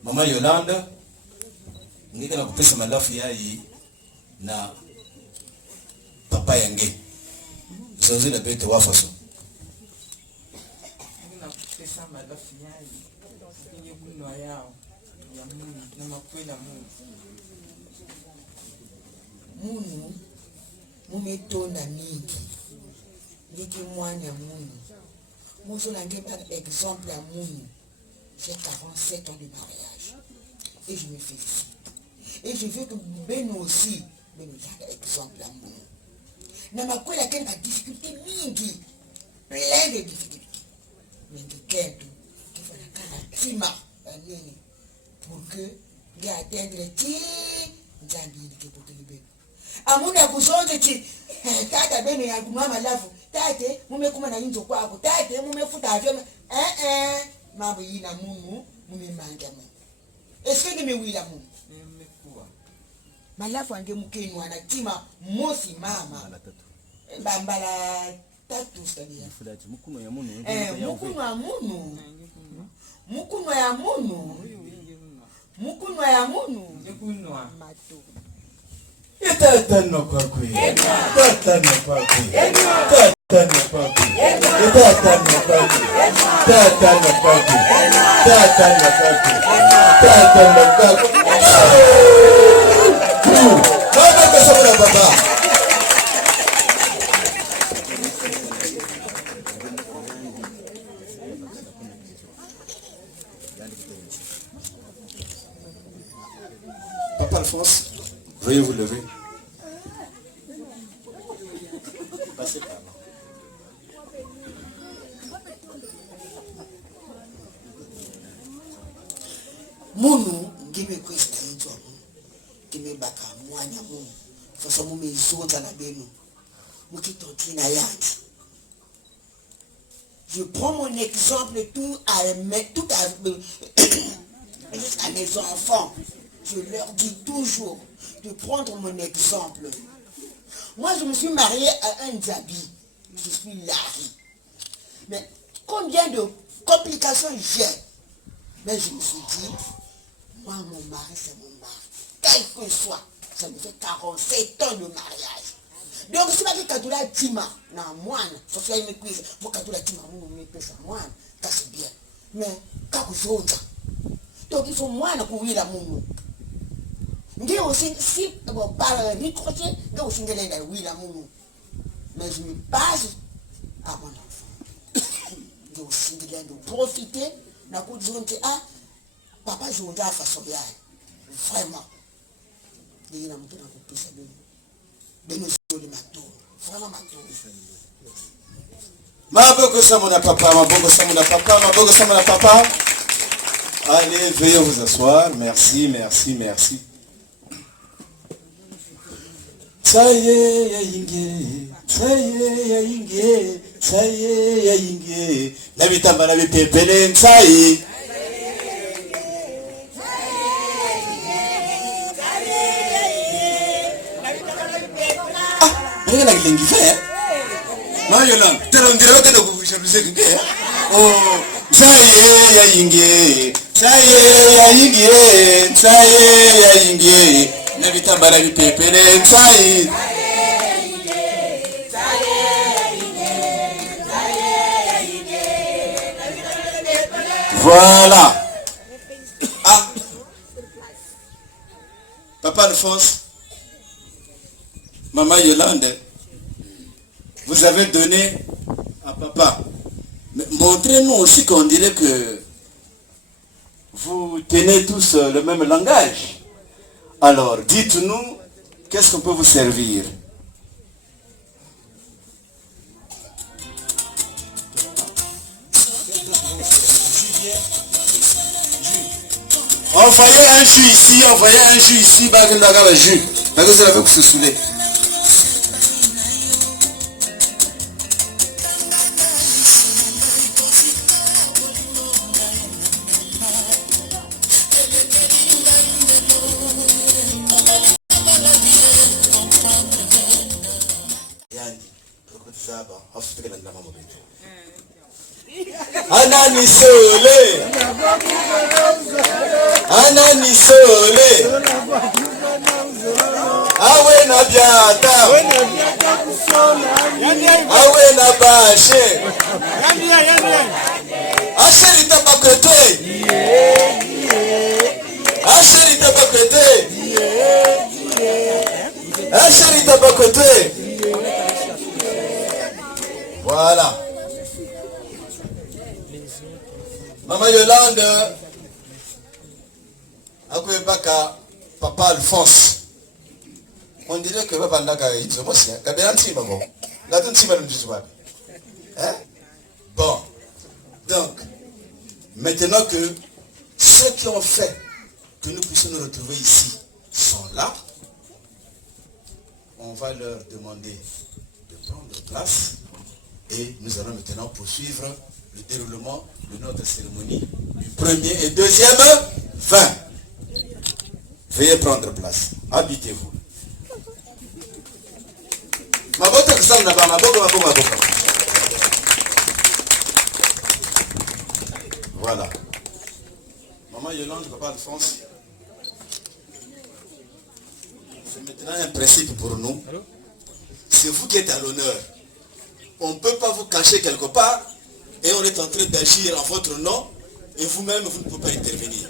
Mama Yolanda, ngika na kupesa malafu yai na papa yange. Zozi na bete wafaso. Ngina kupesa malafu yai. Nge kunwa yao. Ya munu, na makwela munu. Munu, mumetonda mingi. Niki mwanya munu. Muzo lange par exemple à munu. J'ai 47 ans de mariage. Et je me félicite. Et je veux que Beno aussi me donne exemple à moi. N'a ma quoi laquelle la difficulté mingi. Plein de difficultés. Mais de quel tout. Qu'il faut la caratima. Pour que il atteindre le tir. Nzambi qui pour que le Beno. Amuna kuzonde ti. Tata Beno ya kumama lafu. Tate mumekuma na inzo kwako. Tate mumefuta avion. Mambo yina mumu mumemanga mu. Est-ce que me wila mu? Mmekuwa. Malafu ange mukenu anatima mosi mama. Bambala tatu stadia. Fulati mukuno ya munu. Mukuno ya munu. Mukuno ya munu. Mukuno ya munu. Mukuno mato. Tata no kwakwe. Tata no kwakwe. Tata no kwakwe. Tata no kwakwe. Tata no kwakwe. Tata no kwakwe. Tata no kwakwe. Baba kasabula baba. Papa Alphonse, veuillez vous lever. Passez par là. Munu ngime kwesta yinzo ngime baka mwanya munu foso mume izonza na Beno mukitontina yanti. Je prends mon exemple tout à mes enfants. Je leur dis toujours de prendre mon exemple. Moi, je me suis mariée à un Djabi. Je suis Larry. Mais combien de complications j'ai? Mais je me suis dit, moi, mon mari, c'est mon mari. Quel que soit, ça me fait 47 ans de mariage. Donc, si je suis là, Tima, non, moi, il faut faire une cuisse. Moi, quand tu as Tima, je peux faire moi, c'est bien. Mais, quand je suis donc, il faut moi, courir la moumou. Je aussi, si, par ricochet, je aussi, oui, la moumou. Mais je me base à mon enfant. Je aussi, de profiter, na coup de dire, ah, papa, je voudrais faire son bien. Vraiment. Il y a un peu de ça de nous de ma tour. Vraiment ma tour. Maboko samona papa, maboko samona papa, maboko samona papa. Allez, veuillez vous asseoir. Merci, merci, merci. Tsaye ya inge, tsaye ya inge, tsaye ya inge. Nabitamba na bipepele tsaye. Rien avec l'ingifé. Non, Yolande. Tu l'as dit que tu as dit que oh, ça y est, ya yingue. Ça y est, ya yingue. Ça y est, ya yingue. N'habita pas la vie pépélé. Ça y est. Voilà. Ah. Papa Alphonse, Maman Yolande, vous avez donné à papa. Mais montrez-nous aussi qu'on dirait que vous tenez tous le même langage. Alors, dites-nous, qu'est-ce qu'on peut vous servir? Envoyez un jus ici, envoyez un jus ici, bagueulaga le jus. Bagueulaga avec ce soulet. Anani sole, Anani sole, awe na biata, awe na bashe, asheri tabakete, asheri tabakete, asheri tabakete. Voilà. Maman Yolande, Akwebaka, Papa Alphonse. On dirait que Papa Ndaka est aussi. Bon. Donc, maintenant que ceux qui ont fait que nous puissions nous retrouver ici sont là, on va leur demander de prendre place et nous allons maintenant poursuivre le déroulement de notre cérémonie du premier et deuxième vin. Veuillez prendre place. Habitez-vous. Voilà. Maman Yolande, Papa Alphonse. C'est maintenant un principe pour nous. C'est vous qui êtes à l'honneur. On ne peut pas vous cacher quelque part et on est en train d'agir en votre nom et vous-même, vous ne pouvez pas intervenir.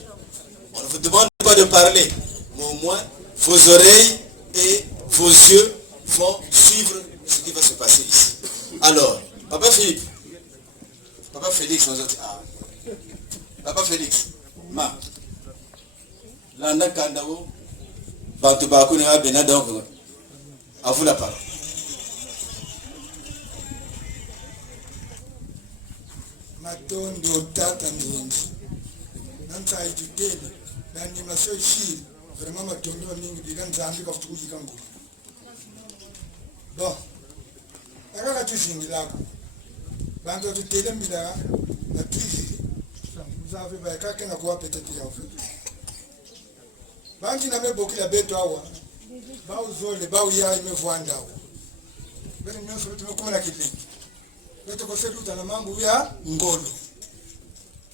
On ne vous demande pas de parler, mais au moins, vos oreilles et vos yeux vont suivre ce qui va se passer ici. Alors, Papa Philippe, Papa Félix, Papa Félix, Ma, Landa Kandao, Bantubaku Nea Benadok, à vous la parole. Matondo tata mingi nanta itutele nani maso shiri vraiment matondo mingi diga nzambi ka futukuji kangu bon akaka tuzingi lako bango tutele mbila na tuzi vous avez ba kaka na kwa peut-être ya fait bangi na meboki la beto awa ba uzole ba uya imevwanda awa bene nyoso tumekona kitiki Lete kwa sedu utana mambo ya ngolo.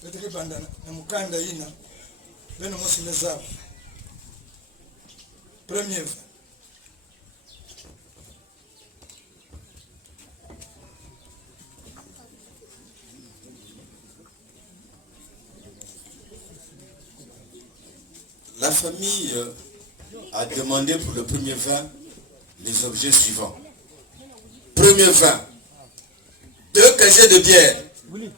Lete kibanda na mukanda ina. Beno mosi mezabu. Premier vin. La famille a demandé pour le premier vin les objets suivants. Premier vin. 2 casiers de bière. Oui.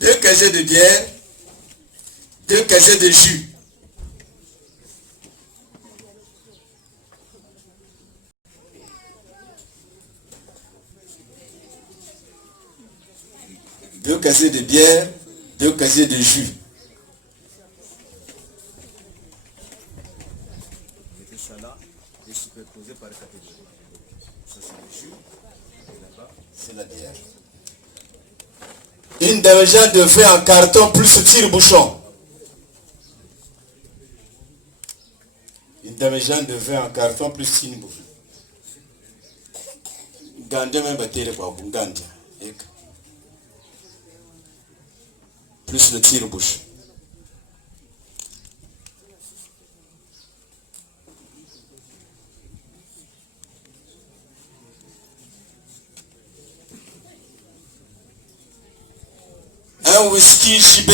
2 casiers de bière. 2 casiers de jus. Deux casiers de bière, 2 casiers de jus. Par catégorie. Ça c'est le jus et là-bas c'est la bière. Une demi-jean de vin en carton plus tire-bouchon. Une demi-jean de vin en carton plus tire-bouchon. Gandé même battere quoi, Gandé. Plus le tire-bouche. Un whisky JB,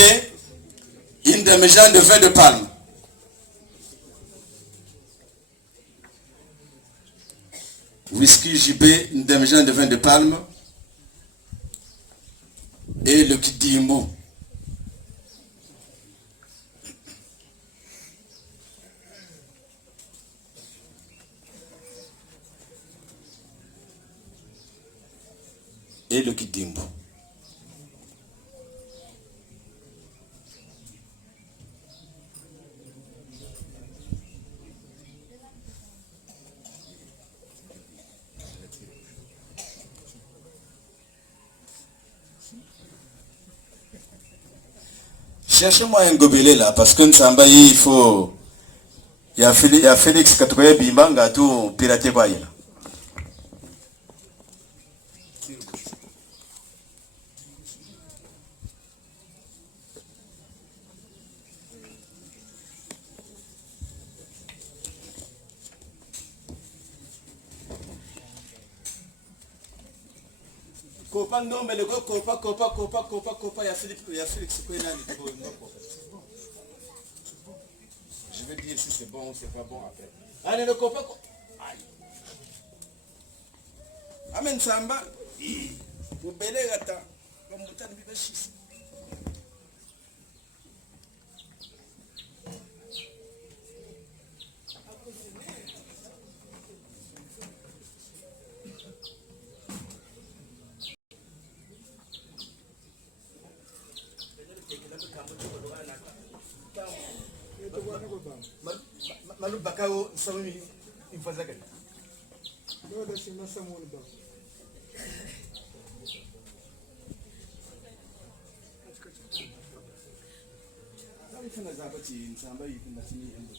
une demi-jean de vin de palme. Whisky JB, une demi-jean de vin de palme. Et le kidimbo. Et le kidimbo. Cherchez-moi un gobelet là, parce que Nsamba, il faut... Il y a Félix Katouye Bimbanga, tout piraté par là. Copa non, mais le gars copa, il y a Félix je vais dire si c'est bon ou c'est pas bon après. Allez, le copa. Amen Samba. Vous belez gata. Comme vous t'en vivez chez. Malu bakao sami infazaka. Ndio da shima samu ba. Sami fana zabati nsamba yipinda tini embo.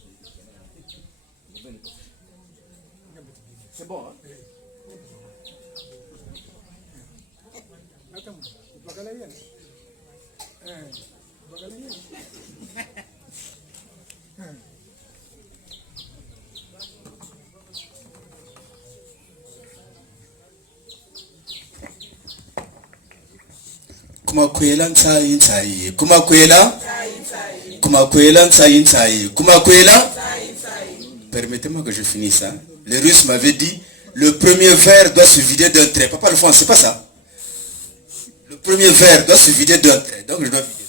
C'est bon hein? Attends, bagalayen. Bagalayen. Kumakwela ntsai kumakwela ntsai kumakwela. Permettez-moi que je finisse hein. Les Russes m'avaient dit le premier verre doit se vider d'un trait. Papa le fond, c'est pas ça. Le premier verre doit se vider d'un trait. Donc je dois vider.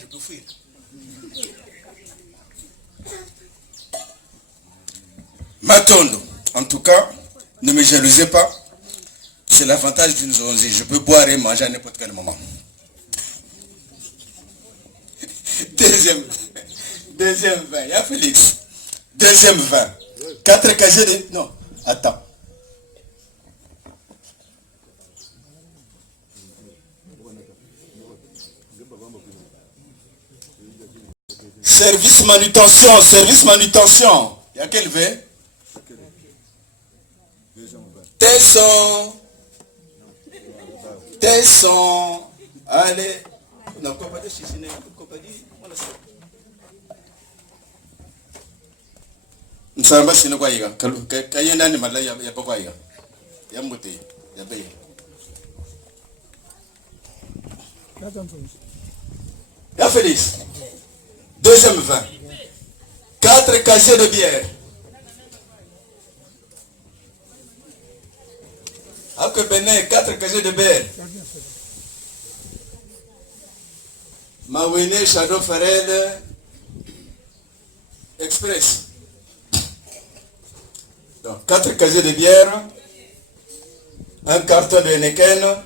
Je peux fuir. Matondo, en tout cas, ne me jalousez pas. C'est l'avantage d'une zonzi. Je peux boire et manger à n'importe quel moment. Deuxième vin. Il y a Félix. Deuxième vin. 4 casiers de... Non, attends. Service manutention. Il y a quel vin? Tesson. Allez. Non, quoi pas de chichine, quoi pas dit. Nsamba sino kwa yiga. Kayenda ni mala ya papa yiga. Ya mbote, ya baye. Ya Félix. Deuxième vin. 4 casiers de bière. Après Benin, 4 casiers de bière. Mawene, Shadow Ferred, Express. Donc 4 casiers de bière. Un carton de Heineken.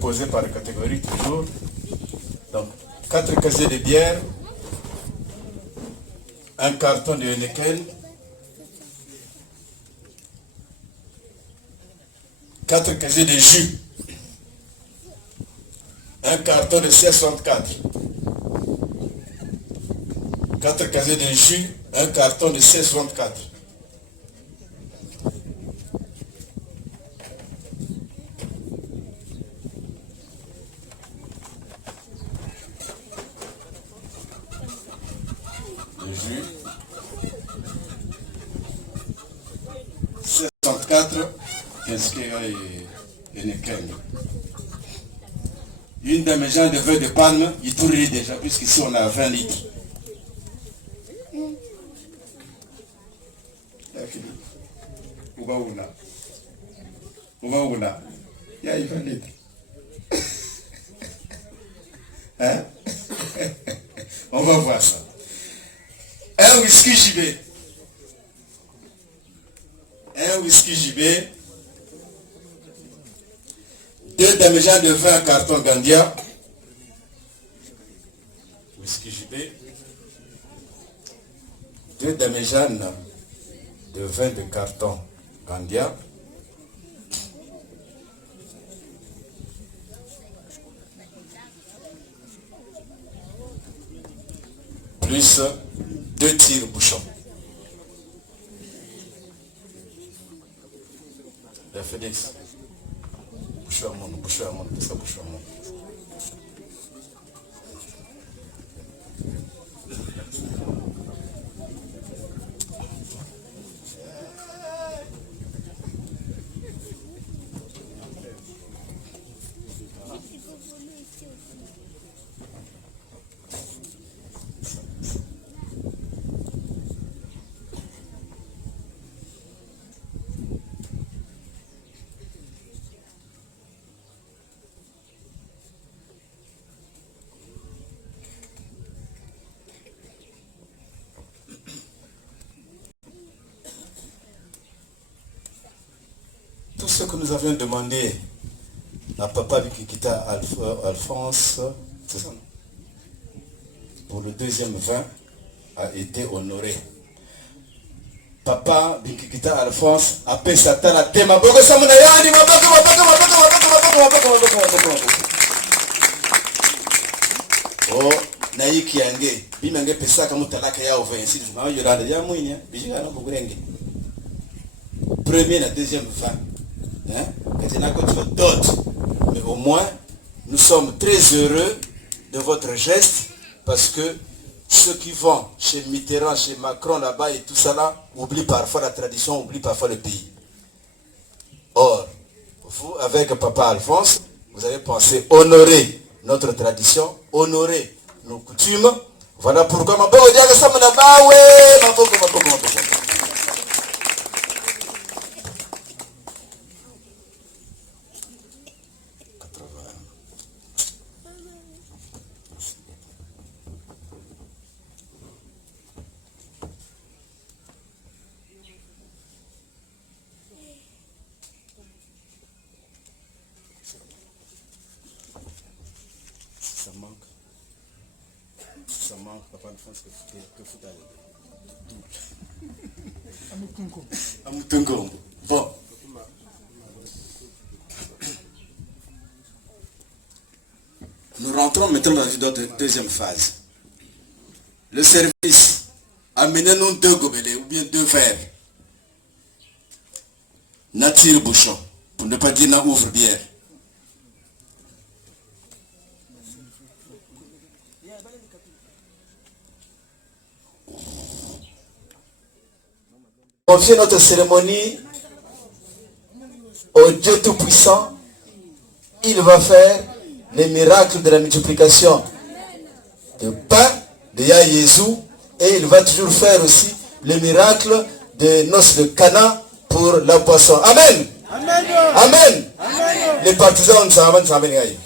Posé par catégorie toujours. Donc 4 casiers de bière, un carton de Heineken, 4 casiers de jus, un carton de 64, 4 casiers de jus, un carton de 64. Le jus. 64, qu'est-ce qu'il y a une canne. Une de mes gens de vin de palme, il tourne déjà, puisqu'ici on a 20 litres. Il y a 20 litres. Hein? On va voir ça. Un whisky JB. Un whisky JB. 2 damigeants de vin carton Gandia. Whisky JB. 2 damigeants de vin de carton Gandia. Plus 2 tirs bouchons. La Félix. Bouchon à monde, bouchon à monde, ça bouchon à monde. Tout ce que nous avions demandé à Papa Bikikita Alphonse, c'est ça, pour le deuxième vin, a été honoré. Papa Bikikita Alphonse a fait sa tala tema boko samuna yani maboko. Oh, na yiki yange bimange pesa kama talaka yao 26 na yoranda ya mwinya bijika na bukurenge. Premier et deuxième vin. Hein? Mais au moins, nous sommes très heureux de votre geste parce que ceux qui vont chez Mitterrand, chez Macron là-bas et tout ça là, oublient parfois la tradition, oublient parfois le pays. Or, vous, avec Papa Alphonse, vous avez pensé honorer notre tradition, honorer nos coutumes. Voilà pourquoi ma bonne diable ça m'a ça manque, Papa Alphonse, que faut aller. Amutungo. Bon. Nous rentrons maintenant dans une deuxième phase. Le service, amenez-nous 2 gobelets ou bien 2 verres. Nature bouchon, pour ne pas dire na ouvre bière. Confier notre cérémonie au Dieu Tout-Puissant. Il va faire les miracles de la multiplication de pain de Yah Jésus, et il va toujours faire aussi les miracles de noces de Cana pour la poisson. Amen. Amen. Amen. Amen. Les partisans nous amènent.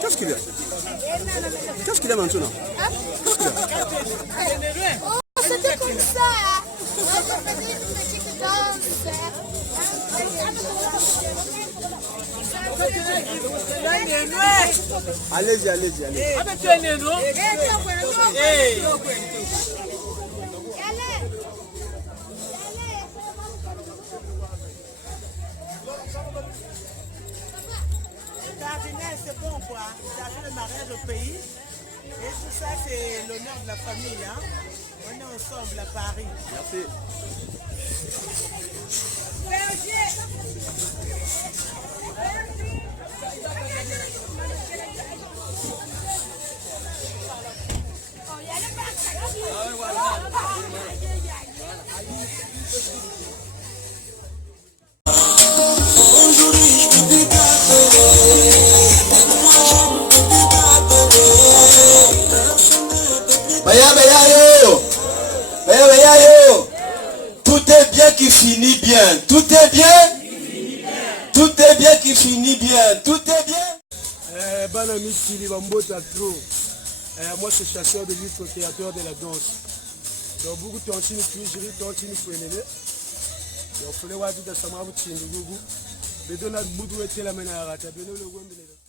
Qu'est-ce qu'il y a? Qu'est-ce qu'il y a maintenant? Oh, c'était comme ça. On faisait une petite danse. Allez-y, allez-y, allez. Cardinal, c'est bon quoi. Ça fait le mariage au pays. Et tout ça, c'est l'honneur de la famille. Hein? On est ensemble à Paris. Merci. Tout est bien qui finit bien. Tout est bien. Tout est bien qui finit bien. Tout est bien. Banami Kili Bambota Tro. Moi, c'est chasseur de lutte au théâtre de la danse. donc buku tonchini tuijiri tonchini kwenene donc fule watu da sama bu chindu gugu bedo na budu wetela mena agata beno le gombe le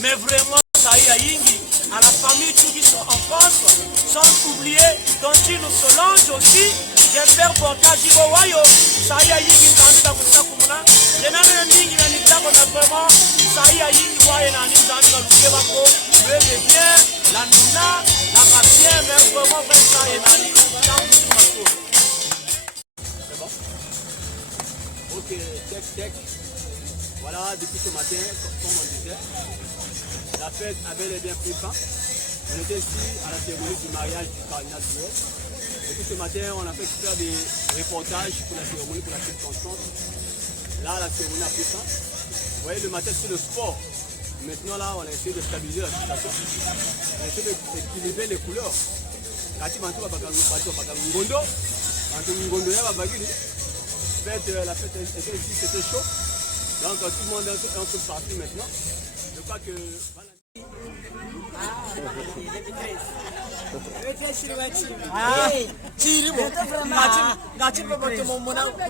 mais vraiment ça y a yingi à la famille tous qui sont en France, sans oublier Tonchino Solange aussi, j'espère portage Ibowayo, ça y a yingi Nzandika Kusakumuna, Yenana Ningi Nanitako na vraiment, ça y a yingi Waye Nani Nzandika Lukebako, bébé bien, la Nuna, la Babien, mais vraiment ça y est Nani, c'est bon? Ok, check. Voilà, depuis ce matin, comme on disait, la fête a bel et bien pris fin. On était ici à la cérémonie du mariage du cardinal Buell. Depuis ce matin, on a fait faire des reportages pour la cérémonie, pour la circonstance. Là, la cérémonie a pris fin. Vous voyez, le matin, c'est le sport. Maintenant, là, on a essayé de stabiliser la situation. On a essayé d'équilibrer les couleurs. La fête était ici, c'était chaud. Donc, tout le monde est un peu parti maintenant. Je crois que...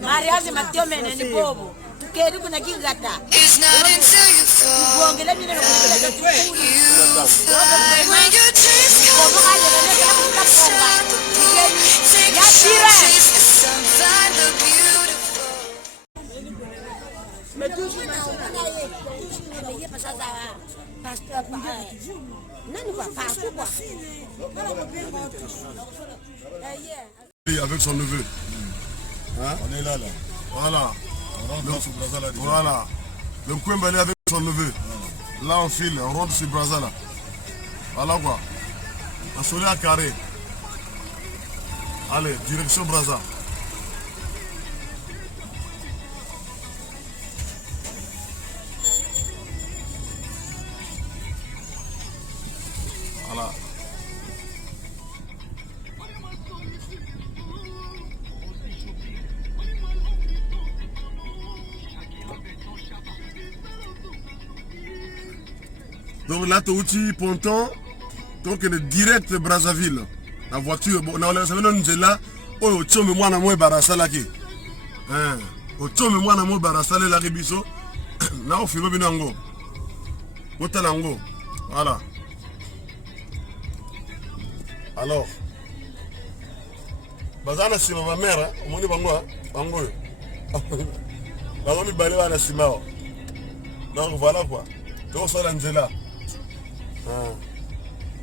mariage matio mene ni bobo tukeri kuna kigata It's not until you fall kuongela mimi na when your dreams come take a shot, chase the sun, find the beautiful. mais toujours pasteur nani kwa partout quoi avec son neveu. Hein? On est là. Voilà. Le voilà. Le Kwembali avec son neveu. Là on file, on rentre sur Brazza là. Voilà quoi. Un soleil à carré. Allez, direction Brazza. Voilà. Donc là, tu as ponton, donc le direct Brazzaville. La voiture, bon, on a là, oh, tu me moi, moi, barasala qui. Oh, tu me moi, moi, barasala la ribiso. Là, on fait le binango. Motalango. Voilà. Alors, bazana sima ma mère, on dit bango, bango. Bango mi balé wana sima. Donc voilà quoi. Donc ça l'Angela.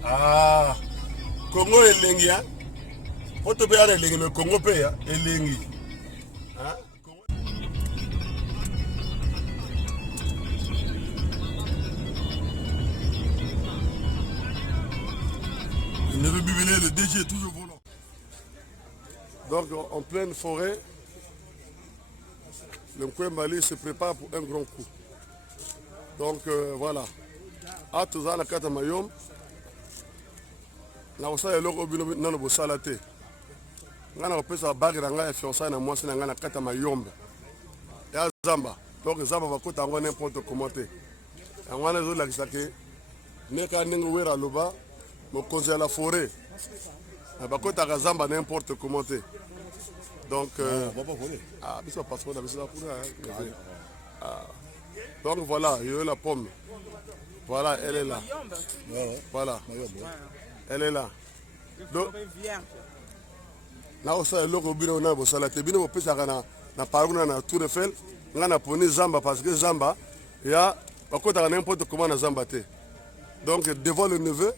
Ah. Congo elengi hein. Poto pe ara elengi le Congo pe ya elengi. Hein? Le neveu Bibélé, le DG est toujours volant. Donc en pleine forêt, le Kwembali se prépare pour un grand coup. Donc voilà. A tout ça, la carte mayom. Na osa ya loko bino nano bosala te. Ngana opesa bagira nga ya fiançailles na mwasi na nga na carte mayombe. Ya zamba. Donc zamba va kota ngo n'importe comment te. Ngana zo la kisake. Neka ningo wera loba. Mon conseil à la forêt. Bah kota ka zamba n'importe comment te. Donc ah bisa passeport da bisa la donc voilà, il y a la pomme. Voilà, elle est là. Voilà. Elle est là. Donc, là aussi, le bino na bo salate bino pesa kana na paruna na Tour Eiffel, ngana poni zamba parce que zamba il y a bakota n'importe comment na zamba te. Donc devant le neveu,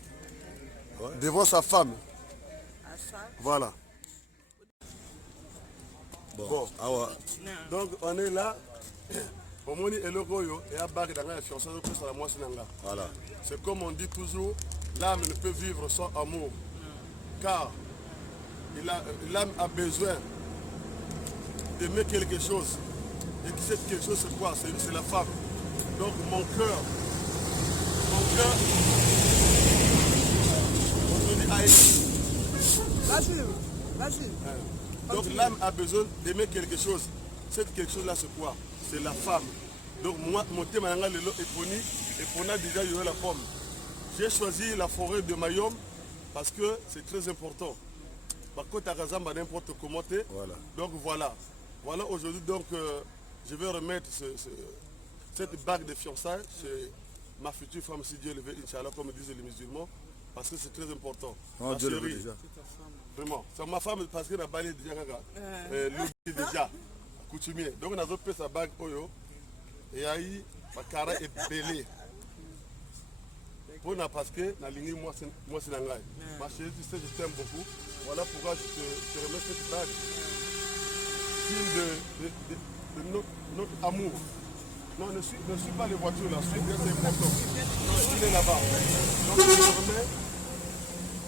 devant sa femme. Voilà. Bon, donc on est là. Voilà. C'est comme on dit toujours, l'âme ne peut vivre sans amour. Car l'âme a besoin d'aimer quelque chose. Et qui cette quelque chose c'est quoi? C'est la femme. Donc mon cœur aujourd'hui Donc l'âme a besoin d'aimer quelque chose. Cette quelque chose-là, c'est quoi? C'est la femme. Donc moi, mon thème est pour déjà eu la pomme. J'ai choisi la forêt de Mayom parce que c'est très important. Par contre, à Razamba, n'importe comment. Voilà. Donc voilà. Voilà aujourd'hui, donc je vais remettre cette bague de fiançailles chez ma future femme, si Dieu le veut, Inch'Allah, comme disent les musulmans, parce que c'est très important. Oh, Dieu le veut déjà. Vraiment. C'est ma femme parce qu'elle a balayé déjà, l'oubli déjà, coutumier. Donc on a fait sa bague, Oyo, et aïe, ma cara est belée. Parce que na ligne moi c'est nangai. Ma chérie, tu sais, je t'aime beaucoup. Voilà pourquoi je te remets cette bague. Signe de notre amour. Non, ne suis pas les voitures là, c'est important. Il est là-bas. Donc je te remets,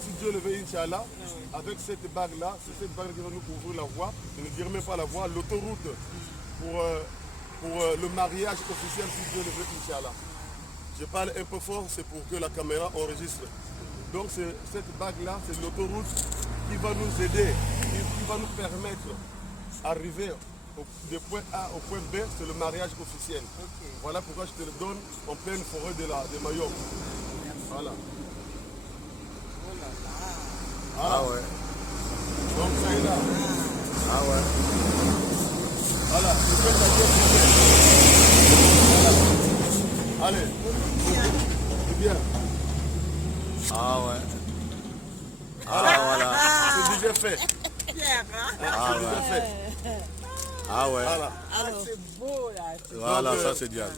si Dieu le veut, Inch'Allah, avec cette bague là, c'est cette bague qui va nous couvrir la voie. Je ne dirai même pas la voie, l'autoroute pour le mariage officiel, si Dieu le veut, Inch'Allah. Je parle un peu fort, c'est pour que la caméra enregistre. Donc cette bague-là, c'est l'autoroute qui va nous aider, qui va nous permettre d'arriver du point A au point B, c'est le mariage officiel. Okay. Voilà pourquoi je te le donne en pleine forêt de Mayom. Voilà. Ah ouais. Donc ça est là. Ah ouais. Voilà. Allez. C'est bien. Ah ouais. Voilà. C'est déjà fait. Pierre, hein? Ah, c'est déjà fait. Ah ouais. Voilà. C'est beau là. Voilà, ça c'est bien.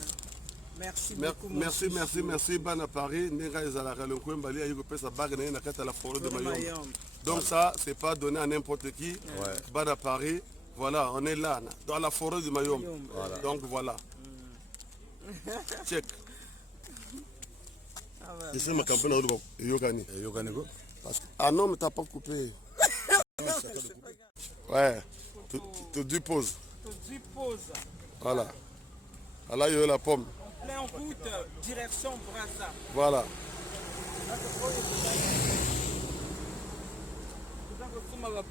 Merci beaucoup. Merci. Bana Paris. Nenga ezalaka le coin bali ayo pesa bague na kata la forêt de Mayom. Donc ça, c'est pas donné à n'importe qui. Bana Paris. Voilà, on est là, dans la forêt de Mayom. Voilà. Donc voilà. Check. Et c'est ma campagne de Yogani. Ah non, mais t'as pas coupé. Ouais. Tu déposes. Voilà. Là, il y a la pomme. Plein route, direction Brazza. Voilà.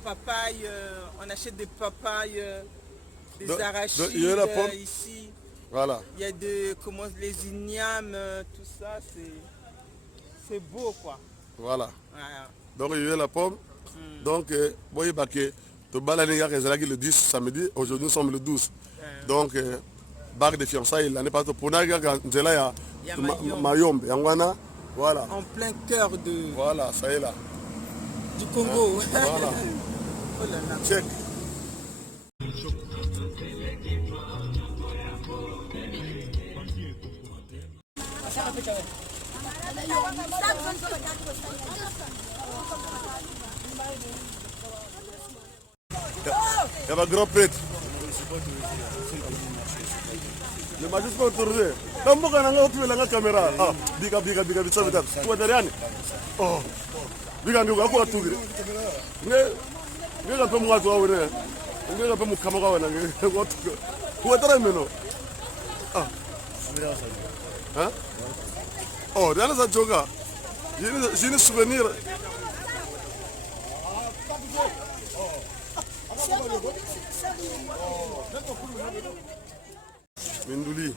Papaye, on achète des papayes, des arachides il y a la pomme. Ici. Voilà. Il y a les ignames, tout ça, c'est beau quoi. Voilà. Donc il y a la pomme. Donc, voyez que le 10 samedi, aujourd'hui nous sommes le 12. Donc, bague de fiançailles, l'année passée, pour Mayom, Yangwana, voilà. En plein cœur de... Voilà, ça est là. Du Congo. Voilà. Oh là là. Check. Il y a un grand prêtre. Le magistrat pas autorisé. Comme vous avez la caméra. Ah, biga, ça veut dire. Tu vois derrière. Oh. Biga, nous avons tout. Mais un peu moins toi, on est un peu mon camarade. Où est-ce que ah. Hein? Oh, regarde ça, Joga. J'ai un souvenir. Mendouli.